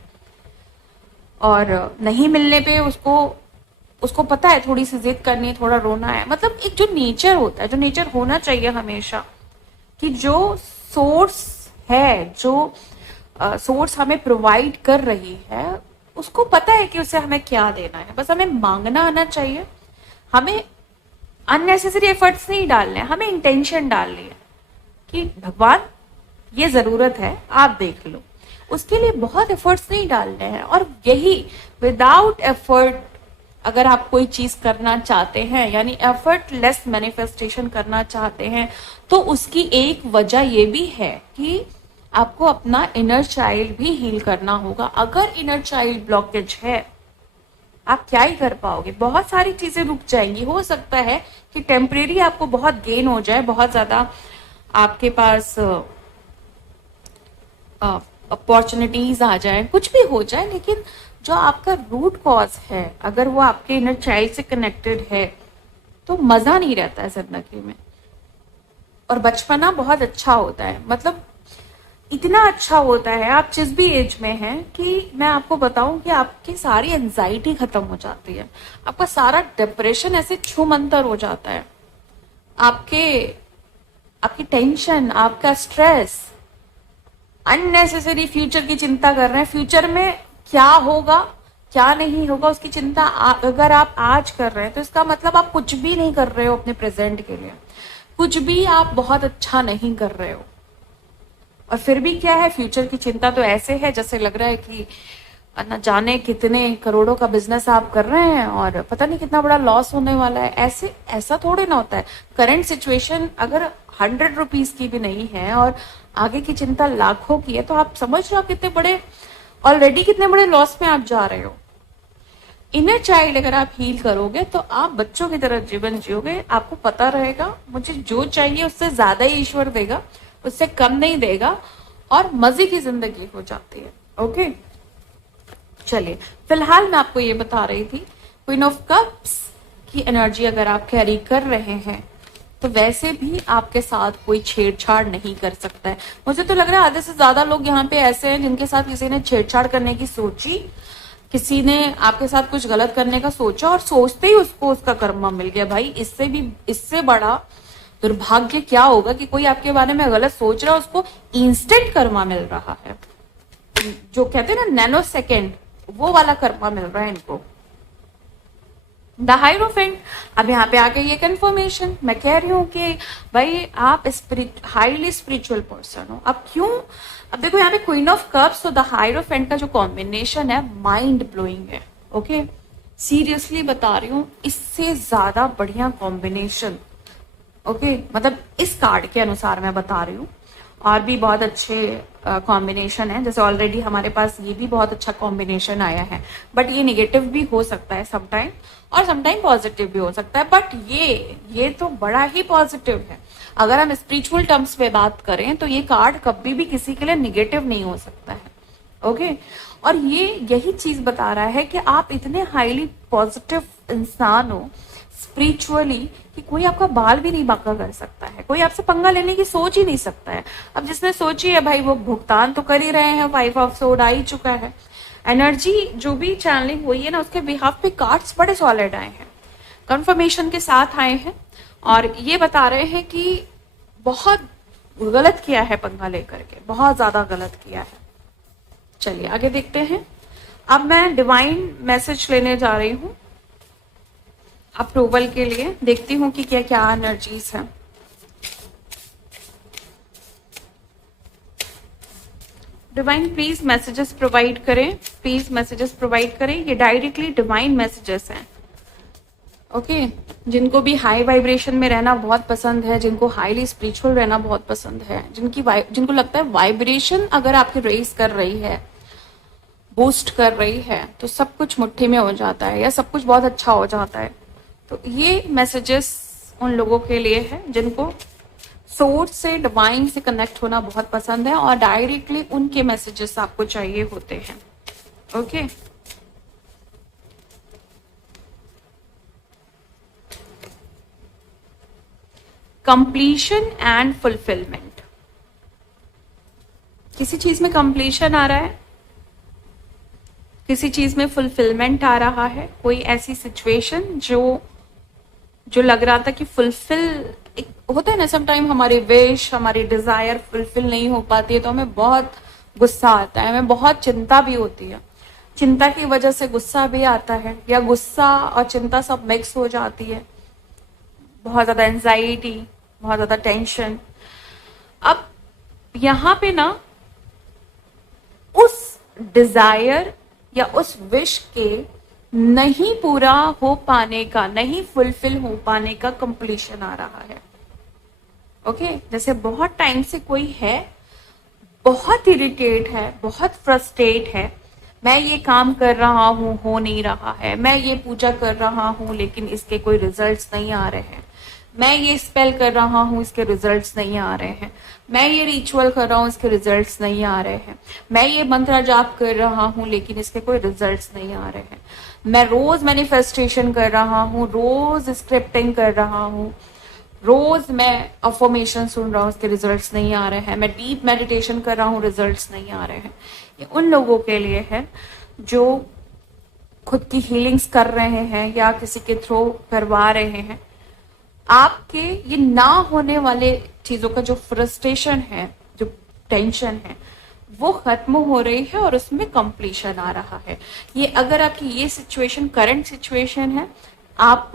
और नहीं मिलने पे उसको उसको पता है थोड़ी सी जिद करनी है, थोड़ा रोना है। मतलब एक जो नेचर होता है, जो नेचर होना चाहिए हमेशा, कि जो सोर्स है, जो सोर्स हमें प्रोवाइड कर रही है, उसको पता है कि उसे हमें क्या देना है, बस हमें मांगना आना चाहिए। हमें अननेसेसरी एफर्ट्स नहीं डालने, हमें इंटेंशन डालनी है कि भगवान ये जरूरत है, आप देख लो। उसके लिए बहुत एफर्ट्स नहीं डालने हैं, और यही विदाउट एफर्ट अगर आप कोई चीज करना चाहते हैं, यानी एफर्टलेस मैनिफेस्टेशन करना चाहते हैं, तो उसकी एक वजह ये भी है कि आपको अपना इनर चाइल्ड भी हील करना होगा। अगर इनर चाइल्ड ब्लॉकेज है, आप क्या ही कर पाओगे, बहुत सारी चीजें रुक जाएंगी। हो सकता है कि टेम्परेरी आपको बहुत गेन हो जाए, बहुत ज्यादा आपके पास अपॉर्चुनिटीज आ जाए, कुछ भी हो जाए, लेकिन जो आपका रूट कॉज है, अगर वो आपके इनर चाइल्ड से कनेक्टेड है, तो मजा नहीं रहता है जिंदगी में। और बचपना बहुत अच्छा होता है, मतलब इतना अच्छा होता है, आप जिस भी एज में हैं, कि मैं आपको बताऊं कि आपकी सारी एंजाइटी खत्म हो जाती है, आपका सारा डिप्रेशन ऐसे छूमंतर हो जाता है, आपकी टेंशन, आपका स्ट्रेस, अननेसेसरी फ्यूचर की चिंता कर रहे हैं, फ्यूचर में क्या होगा क्या नहीं होगा उसकी चिंता अगर आप आज कर रहे हैं, तो इसका मतलब आप कुछ भी नहीं कर रहे हो अपने प्रेजेंट के लिए, कुछ भी आप बहुत अच्छा नहीं कर रहे हो। और फिर भी क्या है, फ्यूचर की चिंता तो ऐसे है जैसे लग रहा है कि न जाने कितने करोड़ों का बिजनेस आप कर रहे हैं और पता नहीं कितना बड़ा लॉस होने वाला है। ऐसा थोड़े ना होता है। करंट सिचुएशन अगर 100 रुपीज की भी नहीं है और आगे की चिंता लाखों की है, तो आप समझ रहे हो कितने बड़े ऑलरेडी कितने बड़े लॉस में आप जा रहे हो। इनर चाइल्ड अगर आप हील करोगे तो आप बच्चों की तरह जीवन जियोगे। आपको पता रहेगा मुझे जो चाहिए उससे ज्यादा ही ईश्वर देगा, उससे कम नहीं देगा, और मजे की जिंदगी हो जाती है। ओके, चलिए फिलहाल मैं आपको ये बता रही थी, क्वीन ऑफ कप्स की एनर्जी अगर आप कैरी कर रहे हैं तो वैसे भी आपके साथ कोई छेड़छाड़ नहीं कर सकता है। मुझे तो लग रहा है आधे से ज्यादा लोग यहाँ पे ऐसे हैं जिनके साथ किसी ने छेड़छाड़ करने की सोची, किसी ने आपके साथ कुछ गलत करने का सोचा और सोचते ही उसको उसका कर्मा मिल गया। भाई इससे बड़ा दुर्भाग्य क्या होगा कि कोई आपके बारे में गलत सोच रहा है, उसको इंस्टेंट कर्मा मिल रहा है, जो कहते हैं ना नैनो सेकेंड, वो वाला कर्मा मिल रहा है इनको। द हाइरोफेंट, अब यहाँ पे आके ये कंफर्मेशन मैं कह रही हूँ कि भाई आप हाईली स्पिरिचुअल पर्सन हो। अब क्यों, अब देखो यहाँ पे क्वीन ऑफ कप्स और द हाइरोफेंट का जो कॉम्बिनेशन है माइंड ब्लोइंग है। ओके, सीरियसली बता रही हूँ, इससे ज्यादा बढ़िया कॉम्बिनेशन, ओके, मतलब इस कार्ड के अनुसार मैं बता रही हूँ, और भी बहुत अच्छे कॉम्बिनेशन है। जैसे ऑलरेडी हमारे पास ये भी बहुत अच्छा कॉम्बिनेशन आया है, बट ये निगेटिव भी हो सकता है समटाइम और समटाइम पॉजिटिव भी हो सकता है, बट ये तो बड़ा ही पॉजिटिव है। अगर हम स्पिरिचुअल टर्म्स में बात करें तो ये कार्ड कभी भी किसी के लिए निगेटिव नहीं हो सकता है। ओके, और ये यही चीज बता रहा है कि आप इतने हाईली पॉजिटिव इंसान हो स्पिरिचुअली कि कोई आपका बाल भी नहीं बांका कर सकता है, कोई आपसे पंगा लेने की सोच ही नहीं सकता है। अब जिसने सोची है भाई वो भुगतान तो कर ही रहे हैं, 5 ऑफ सोर्ड आ ही चुका है। एनर्जी जो भी चैनलिंग हुई है ना, उसके बिहाफ पे कार्ड्स बड़े सॉलिड आए हैं, कंफर्मेशन के साथ आए हैं, और ये बता रहे हैं कि बहुत गलत किया है पंगा लेकर के, बहुत ज्यादा गलत किया है। चलिए आगे देखते हैं। अब मैं डिवाइन मैसेज लेने जा रही हूँ अप्रूवल के लिए, देखती हूँ कि क्या क्या एनर्जीज हैं। डिवाइन प्लीज मैसेजेस प्रोवाइड करें, प्लीज मैसेजेस प्रोवाइड करें। ये डायरेक्टली डिवाइन मैसेजेस हैं। ओके, जिनको भी हाई वाइब्रेशन में रहना बहुत पसंद है, जिनको हाईली स्पिरिचुअल रहना बहुत पसंद है, जिनको लगता है वाइब्रेशन अगर आपकी रेस कर रही है बूस्ट कर रही है तो सब कुछ मुट्ठी में हो जाता है या सब कुछ बहुत अच्छा हो जाता है। तो ये मैसेजेस उन लोगों के लिए है जिनको सोर्स से, डिवाइन से कनेक्ट होना बहुत पसंद है और डायरेक्टली उनके मैसेजेस आपको चाहिए होते हैं। Okay, completion and fulfilment. किसी चीज में कंप्लीशन आ रहा है, किसी चीज में फुलफिलमेंट आ रहा है। कोई ऐसी सिचुएशन जो लग रहा था कि फुलफिल होता है ना, समटाइम हमारी विश, हमारी डिजायर फुलफिल नहीं हो पाती है तो हमें बहुत गुस्सा आता है, हमें बहुत चिंता भी होती है। चिंता की वजह से गुस्सा भी आता है, या गुस्सा और चिंता सब मिक्स हो जाती है। बहुत ज्यादा एंजाइटी, बहुत ज्यादा टेंशन। अब यहाँ पे ना उस डिजायर या उस विश के नहीं पूरा हो पाने का, नहीं फुलफिल हो पाने का कंप्लीशन आ रहा है। ओके, जैसे बहुत टाइम से कोई है, बहुत इरिटेट है, बहुत फ्रस्ट्रेट है, मैं ये काम कर रहा हूं, हो नहीं रहा है, मैं ये पूजा कर रहा हूं लेकिन इसके कोई रिजल्ट्स नहीं आ रहे हैं, मैं ये स्पेल कर रहा हूं इसके रिजल्ट्स नहीं आ रहे हैं, मैं ये रिचुअल कर रहा हूं इसके रिजल्ट्स नहीं आ रहे हैं, मैं ये मंत्र जाप कर रहा हूं लेकिन इसके कोई रिजल्ट्स नहीं आ रहे हैं, मैं रोज मैनिफेस्टेशन कर रहा हूं, रोज स्क्रिप्टिंग कर रहा हूं, रोज मैं अफर्मेशन सुन रहा हूं, उसके रिजल्ट्स नहीं आ रहे हैं, मैं डीप मेडिटेशन कर रहा हूं, रिजल्ट्स नहीं आ रहे हैं। ये उन लोगों के लिए है जो खुद की हीलिंग्स कर रहे हैं या किसी के थ्रू करवा रहे हैं। आपके ये ना होने वाले चीजों का जो फ्रस्ट्रेशन है, जो टेंशन है, वो खत्म हो रही है और उसमें कंप्लीशन आ रहा है। ये अगर आपकी ये सिचुएशन करंट सिचुएशन है, आप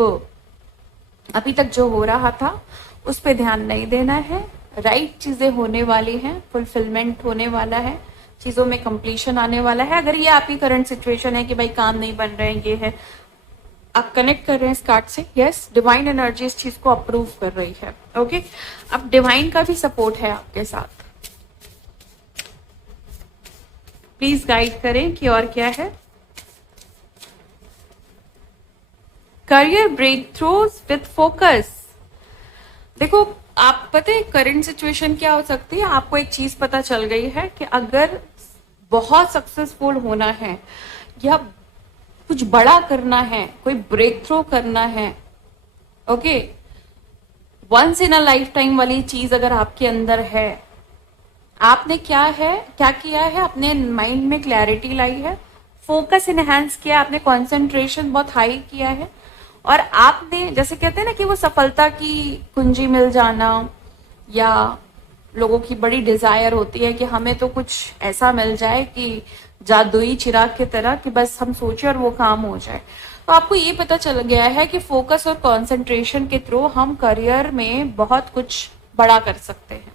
अभी तक जो हो रहा था उस पे ध्यान नहीं देना है। राइट चीजें होने वाली हैं, फुलफिलमेंट होने वाला है, चीजों में कंप्लीशन आने वाला है। अगर ये आपकी करंट सिचुएशन है कि भाई काम नहीं बन रहे हैं, ये है, आप कनेक्ट कर रहे हैं इस कार्ड से, यस, डिवाइन एनर्जी इस चीज को अप्रूव कर रही है। ओके, अब डिवाइन का भी सपोर्ट है आपके साथ। प्लीज गाइड करें कि और क्या है। Career break throughs with focus. देखो, आप पता है करंट सिचुएशन क्या हो सकती है, आपको एक चीज पता चल गई है कि अगर बहुत सक्सेसफुल होना है या कुछ बड़ा करना है, कोई ब्रेक थ्रू करना है, okay, once in a lifetime वाली चीज अगर आपके अंदर है, आपने क्या किया है, अपने माइंड में क्लैरिटी लाई है, फोकस इनहेंस किया, आपने कंसंट्रेशन बहुत हाई किया है, और आपने, जैसे कहते हैं ना कि वो सफलता की कुंजी मिल जाना, या लोगों की बड़ी डिजायर होती है कि हमें तो कुछ ऐसा मिल जाए कि जादुई चिराग की तरह, कि बस हम सोचे और वो काम हो जाए। तो आपको ये पता चल गया है कि फोकस और कंसंट्रेशन के थ्रू हम करियर में बहुत कुछ बड़ा कर सकते हैं।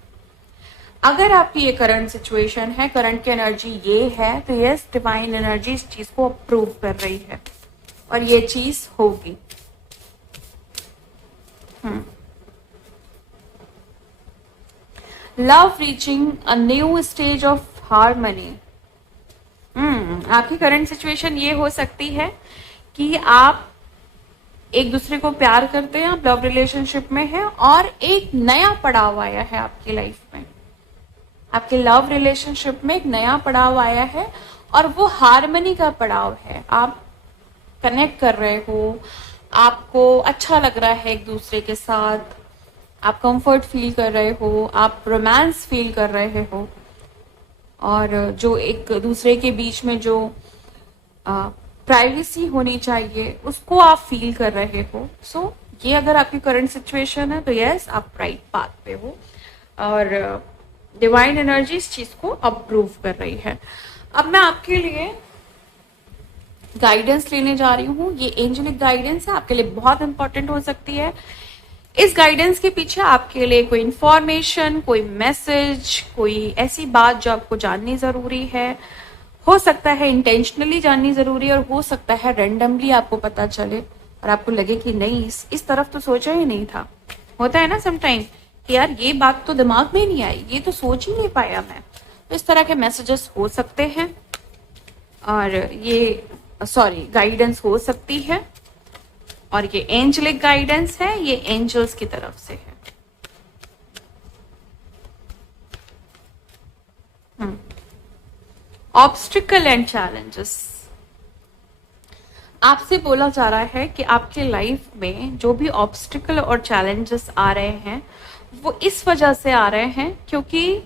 अगर आपकी ये करंट सिचुएशन है, करंट की एनर्जी ये है, तो यस, डिवाइन एनर्जी इस चीज को अप्रूव कर रही है और ये चीज होगी। Love reaching a new stage of harmony. आपकी करंट सिचुएशन ये हो सकती है कि आप एक दूसरे को प्यार करते हैं, आप लव रिलेशनशिप में हैं और एक नया पड़ाव आया है आपकी लाइफ में, आपके लव रिलेशनशिप में एक नया पड़ाव आया है और वो हार्मनी का पड़ाव है। आप कनेक्ट कर रहे हो, आपको अच्छा लग रहा है एक दूसरे के साथ, आप कंफर्ट फील कर रहे हो, आप रोमांस फील कर रहे हो, और जो एक दूसरे के बीच में जो प्राइवेसी होनी चाहिए उसको आप फील कर रहे हो। सो ये अगर आपकी करंट सिचुएशन है तो यस, आप राइट पाथ पे हो और डिवाइन एनर्जी इस चीज को अप्रूव कर रही है। अब मैं आपके लिए गाइडेंस लेने जा रही हूँ। ये एंजेलिक गाइडेंस है, आपके लिए बहुत इंपॉर्टेंट हो सकती है। इस गाइडेंस के पीछे आपके लिए कोई इंफॉर्मेशन, कोई मैसेज, कोई ऐसी बात जो आपको जाननी जरूरी है, हो सकता है इंटेंशनली जाननी जरूरी है और हो सकता है रैंडमली आपको पता चले और आपको लगे कि नहीं, इस तरफ तो सोचा ही नहीं था। होता है ना समटाइम कि यार ये बात तो दिमाग में नहीं आई, ये तो सोच ही नहीं पाया मैं। तो इस तरह के मैसेजेस हो सकते हैं और ये गाइडेंस हो सकती है, और ये एंजलिक गाइडेंस है, ये एंजल्स की तरफ से है। ऑब्स्टिकल एंड चैलेंजेस, आपसे बोला जा रहा है कि आपके लाइफ में जो भी ऑब्स्टिकल और चैलेंजेस आ रहे हैं वो इस वजह से आ रहे हैं क्योंकि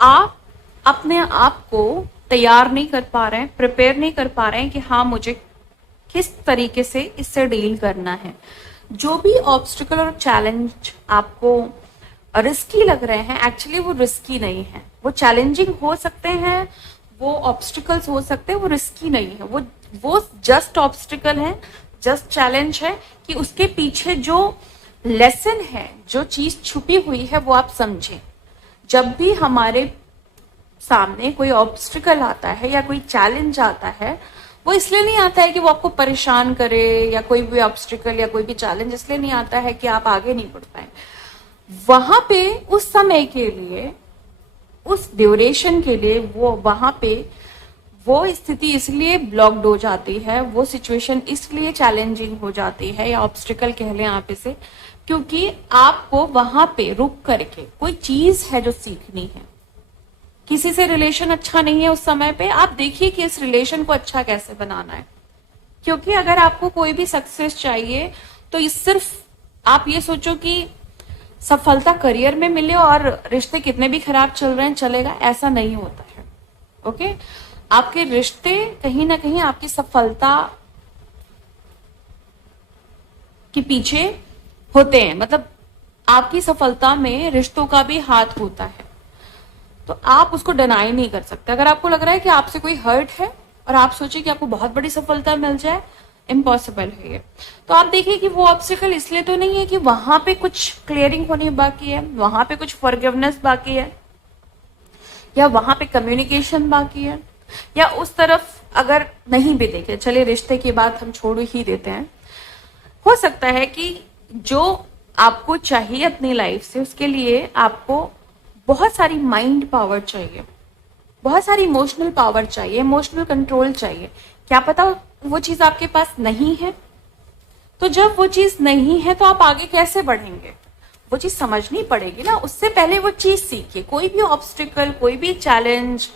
आप अपने आप को तैयार नहीं कर पा रहे हैं, प्रिपेयर नहीं कर पा रहे हैं कि हाँ मुझे किस तरीके से इससे डील करना है। जो भी ऑब्स्टिकल और चैलेंज आपको रिस्की लग रहे हैं, एक्चुअली वो रिस्की नहीं है। वो चैलेंजिंग हो सकते हैं, वो ऑब्स्टिकल्स हो सकते हैं, वो रिस्की नहीं है। वो जस्ट ऑब्स्टिकल है, जस्ट चैलेंज है कि उसके पीछे जो लेसन है, जो चीज छुपी हुई है, वो आप समझें। जब भी हमारे सामने कोई ऑब्स्टिकल आता है या कोई चैलेंज आता है, वो इसलिए नहीं आता है कि वो आपको परेशान करे, या कोई भी ऑब्स्टिकल या कोई भी चैलेंज इसलिए नहीं आता है कि आप आगे नहीं बढ़ पाए। वहां पे उस समय के लिए, उस ड्यूरेशन के लिए, वो वहां पे वो स्थिति इसलिए ब्लॉक्ड हो जाती है, वो सिचुएशन इसलिए चैलेंजिंग हो जाती है, या ऑब्स्टिकल कह लें आप इसे, क्योंकि आपको वहां पे रुक करके कोई चीज है जो सीखनी है। किसी से रिलेशन अच्छा नहीं है उस समय पे, आप देखिए कि इस रिलेशन को अच्छा कैसे बनाना है। क्योंकि अगर आपको कोई भी सक्सेस चाहिए तो इस सिर्फ आप ये सोचो कि सफलता करियर में मिले और रिश्ते कितने भी खराब चल रहे हैं चलेगा, ऐसा नहीं होता है। ओके, आपके रिश्ते कहीं ना कहीं आपकी सफलता के पीछे होते हैं, मतलब आपकी सफलता में रिश्तों का भी हाथ होता है, तो आप उसको डिनाई नहीं कर सकते। अगर आपको लग रहा है कि आपसे कोई हर्ट है और आप सोचिए कि आपको बहुत बड़ी सफलता मिल जाए, इम्पॉसिबल है ये। तो आप देखिए कि वो ऑब्स्टिकल इसलिए तो नहीं है कि वहां पे कुछ क्लियरिंग होनी बाकी है, वहां पे कुछ फॉरगिवनेस बाकी है, या वहां पे कम्युनिकेशन बाकी है, या उस तरफ अगर नहीं भी देखे, चलिए रिश्ते की बात हम छोड़ ही देते हैं। हो सकता है कि जो आपको चाहिए अपनी लाइफ से, उसके लिए आपको बहुत सारी माइंड पावर चाहिए, बहुत सारी इमोशनल पावर चाहिए, इमोशनल कंट्रोल चाहिए। क्या पता वो चीज आपके पास नहीं है, तो जब वो चीज नहीं है तो आप आगे कैसे बढ़ेंगे? वो चीज समझनी पड़ेगी ना। उससे पहले वो चीज सीखिए। कोई भी ऑब्स्टिकल, कोई भी चैलेंज,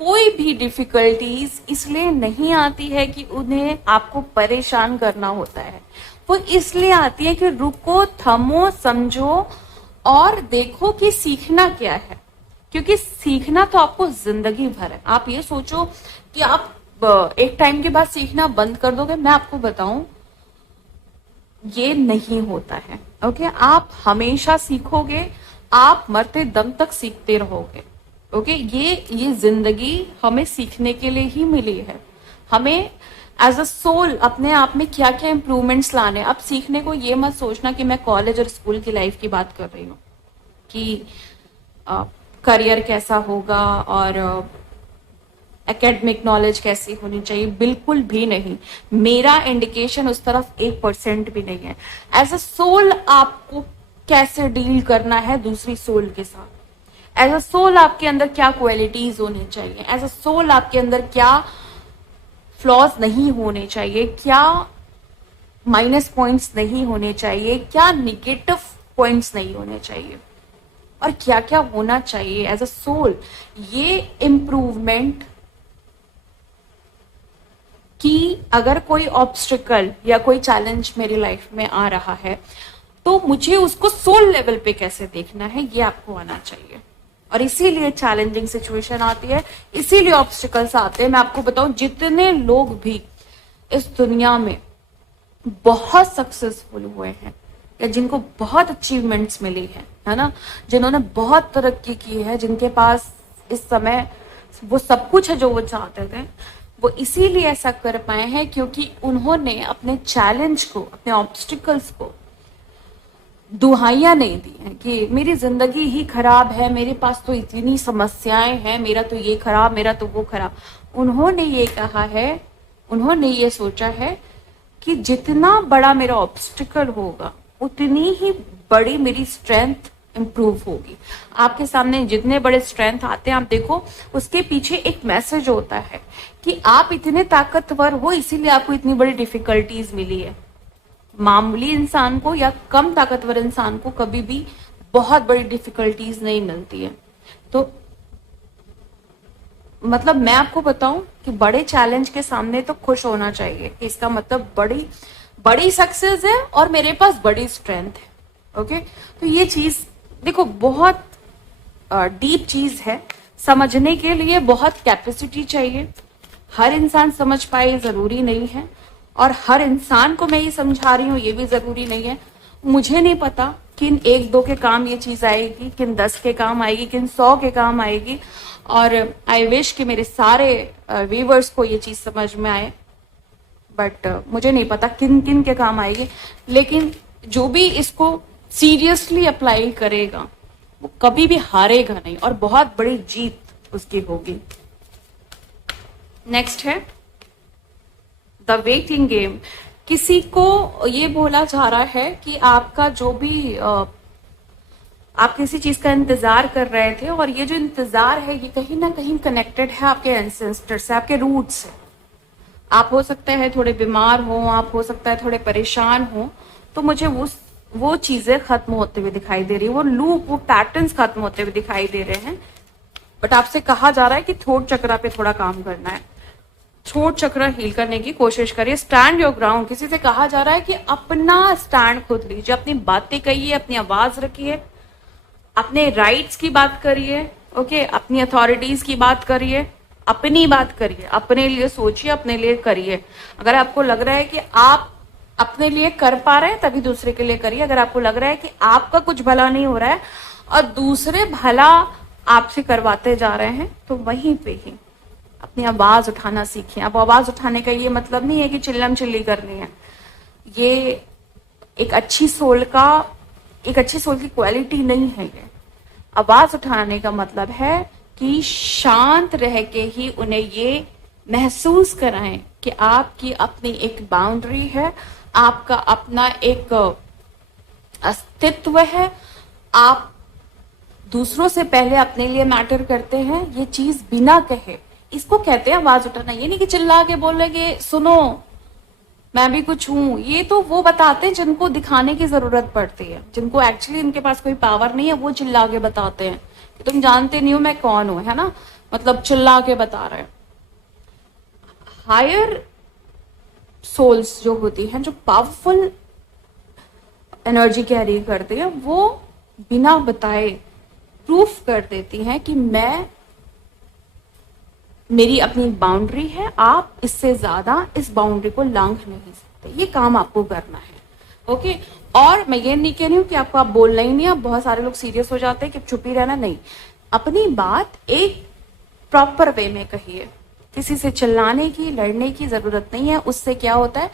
कोई भी डिफिकल्टीज इसलिए नहीं आती है कि उन्हें आपको परेशान करना होता है। वो इसलिए आती है कि रुको, थमो, समझो और देखो कि सीखना क्या है। क्योंकि सीखना तो आपको जिंदगी भर है। आप ये सोचो कि आप एक टाइम के बाद सीखना बंद कर दोगे, मैं आपको बताऊं ये नहीं होता है। ओके, आप हमेशा सीखोगे, आप मरते दम तक सीखते रहोगे। ओके, ये जिंदगी हमें सीखने के लिए ही मिली है। हमें एज अ सोल अपने आप में क्या क्या इंप्रूवमेंट्स लाने। अब सीखने को ये मत सोचना कि मैं कॉलेज और स्कूल की लाइफ की बात कर रही हूँ कि करियर कैसा होगा और एकेडमिक नॉलेज कैसी होनी चाहिए, बिल्कुल भी नहीं। मेरा इंडिकेशन उस तरफ 1% भी नहीं है। एज अ सोल आपको कैसे डील करना है दूसरी सोल के साथ, एज अ सोल आपके अंदर क्या क्वालिटीज होनी चाहिए, एज अ सोल आपके अंदर क्या फ्लॉज नहीं होने चाहिए, क्या माइनस पॉइंट्स नहीं होने चाहिए, क्या निगेटिव पॉइंट्स नहीं होने चाहिए, और क्या क्या होना चाहिए एज अ सोल। ये इम्प्रूवमेंट कि अगर कोई ऑब्स्टिकल या कोई चैलेंज मेरी लाइफ में आ रहा है तो मुझे उसको सोल लेवल पे कैसे देखना है, ये आपको आना चाहिए। और इसीलिए चैलेंजिंग सिचुएशन आती है, इसीलिए ऑब्स्टिकल्स आते हैं। मैं आपको बताऊं, जितने लोग भी इस दुनिया में बहुत सक्सेसफुल हुए हैं या जिनको बहुत अचीवमेंट्स मिली है ना, जिन्होंने बहुत तरक्की की है, जिनके पास इस समय वो सब कुछ है जो वो चाहते थे, वो इसीलिए ऐसा कर पाए हैं क्योंकि उन्होंने अपने चैलेंज को, अपने ऑब्स्टिकल्स को दुहाइयां नहीं दी हैं कि मेरी जिंदगी ही खराब है, मेरे पास तो इतनी समस्याएं हैं, मेरा तो ये खराब, मेरा तो वो खराब। उन्होंने ये कहा है, उन्होंने ये सोचा है कि जितना बड़ा मेरा ऑब्स्टिकल होगा उतनी ही बड़ी मेरी स्ट्रेंथ इम्प्रूव होगी। आपके सामने जितने बड़े स्ट्रेंथ आते हैं, आप देखो उसके पीछे एक मैसेज होता है कि आप इतने ताकतवर हो, इसीलिए आपको इतनी बड़ी डिफिकल्टीज मिली है। मामूली इंसान को या कम ताकतवर इंसान को कभी भी बहुत बड़ी डिफिकल्टीज नहीं मिलती है। तो मतलब मैं आपको बताऊं कि बड़े चैलेंज के सामने तो खुश होना चाहिए कि इसका मतलब बड़ी बड़ी सक्सेस है और मेरे पास बड़ी स्ट्रेंथ है। ओके, तो ये चीज देखो बहुत डीप चीज है, समझने के लिए बहुत कैपेसिटी चाहिए। हर इंसान समझ पाए जरूरी नहीं है, और हर इंसान को मैं ये समझा रही हूँ ये भी जरूरी नहीं है। मुझे नहीं पता किन 1-2 के काम ये चीज आएगी, किन 10 के काम आएगी, किन 100 के काम आएगी, और आई विश कि मेरे सारे व्यूवर्स को ये चीज समझ में आए, बट मुझे नहीं पता किन किन के काम आएगी। लेकिन जो भी इसको सीरियसली अप्लाई करेगा वो कभी भी हारेगा नहीं, और बहुत बड़ी जीत उसकी होगी। नेक्स्ट है द वेटिंग गेम। किसी को ये बोला जा रहा है कि आपका जो भी आप किसी चीज का इंतजार कर रहे थे, और ये जो इंतजार है ये कहीं ना कहीं कनेक्टेड है आपके एंसेस्टर से, आपके रूट से। आप हो सकते हैं थोड़े बीमार हो, आप हो सकता है थोड़े परेशान हो, तो मुझे वो चीजें खत्म होते हुए दिखाई दे रही है, वो लूप, वो पैटर्न्स खत्म होते हुए दिखाई दे रहे हैं। बट आपसे कहा जा रहा है कि थ्रोट चक्र पे थोड़ा काम करना है, थ्रोट चक्र हील करने की कोशिश करिए। Stand your ground. किसी से कहा जा रहा है कि अपना स्टैंड खुद लीजिए, अपनी बातें कहिए, अपनी आवाज रखिए, अपने राइट्स की बात करिए, ओके, अपनी अथॉरिटीज की बात करिए, अपनी बात करिए, अपने लिए सोचिए, अपने लिए करिए। अगर आपको लग रहा है कि आप अपने लिए कर पा रहे हैं तभी दूसरे के लिए करिए। अगर आपको लग रहा है कि आपका कुछ भला नहीं हो रहा है और दूसरे भला आपसे करवाते जा रहे हैं, तो वहीं पे ही अपनी आवाज उठाना सीखें। अब आवाज उठाने का ये मतलब नहीं है कि चिल्लम चिल्ली करनी है, ये एक अच्छी सोल की क्वालिटी नहीं है। ये आवाज उठाने का मतलब है कि शांत रह के ही उन्हें ये महसूस कराएं कि आपकी अपनी एक बाउंड्री है, आपका अपना एक अस्तित्व है, आप दूसरों से पहले अपने लिए मैटर करते हैं। ये चीज बिना कहे, इसको कहते हैं आवाज उठाना। ये नहीं कि चिल्ला के बोलेंगे सुनो मैं भी कुछ हूं। ये तो वो बताते हैं जिनको दिखाने की जरूरत पड़ती है, जिनको एक्चुअली इनके पास कोई पावर नहीं है, वो चिल्ला के बताते हैं कि तुम जानते नहीं हो मैं कौन हूं, है ना, मतलब चिल्ला के बता रहे हैं। हायर सोल्स जो होती हैं, जो पावरफुल एनर्जी कैरी करती है, वो बिना बताए प्रूफ कर देती हैं कि मेरी अपनी बाउंड्री है, आप इससे ज्यादा इस बाउंड्री को लांघ नहीं सकते। ये काम आपको करना है, ओके। और मैं ये नहीं कह रही हूँ कि आपको आप बोलना ही नहीं। अब बहुत सारे लोग सीरियस हो जाते हैं कि चुप ही रहना, नहीं, अपनी बात एक प्रॉपर वे में कहिए। किसी से चिल्लाने की, लड़ने की जरूरत नहीं है। उससे क्या होता है,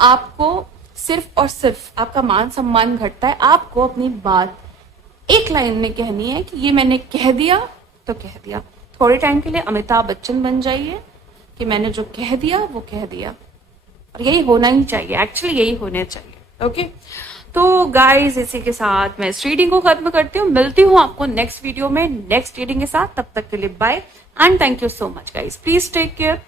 आपको सिर्फ और सिर्फ आपका मान सम्मान घटता है। आपको अपनी बात एक लाइन में कहनी है कि ये मैंने कह दिया तो कह दिया। थोड़े टाइम के लिए अमिताभ बच्चन बन जाइए कि मैंने जो कह दिया वो कह दिया, और यही होना ही चाहिए, एक्चुअली यही होना चाहिए, ओके। तो गाइस, इसी के साथ मैं इस रीडिंग को खत्म करती हूँ। मिलती हूँ आपको नेक्स्ट वीडियो में नेक्स्ट रीडिंग के साथ। तब तक के लिए bye and thank you so much guys. Please take care.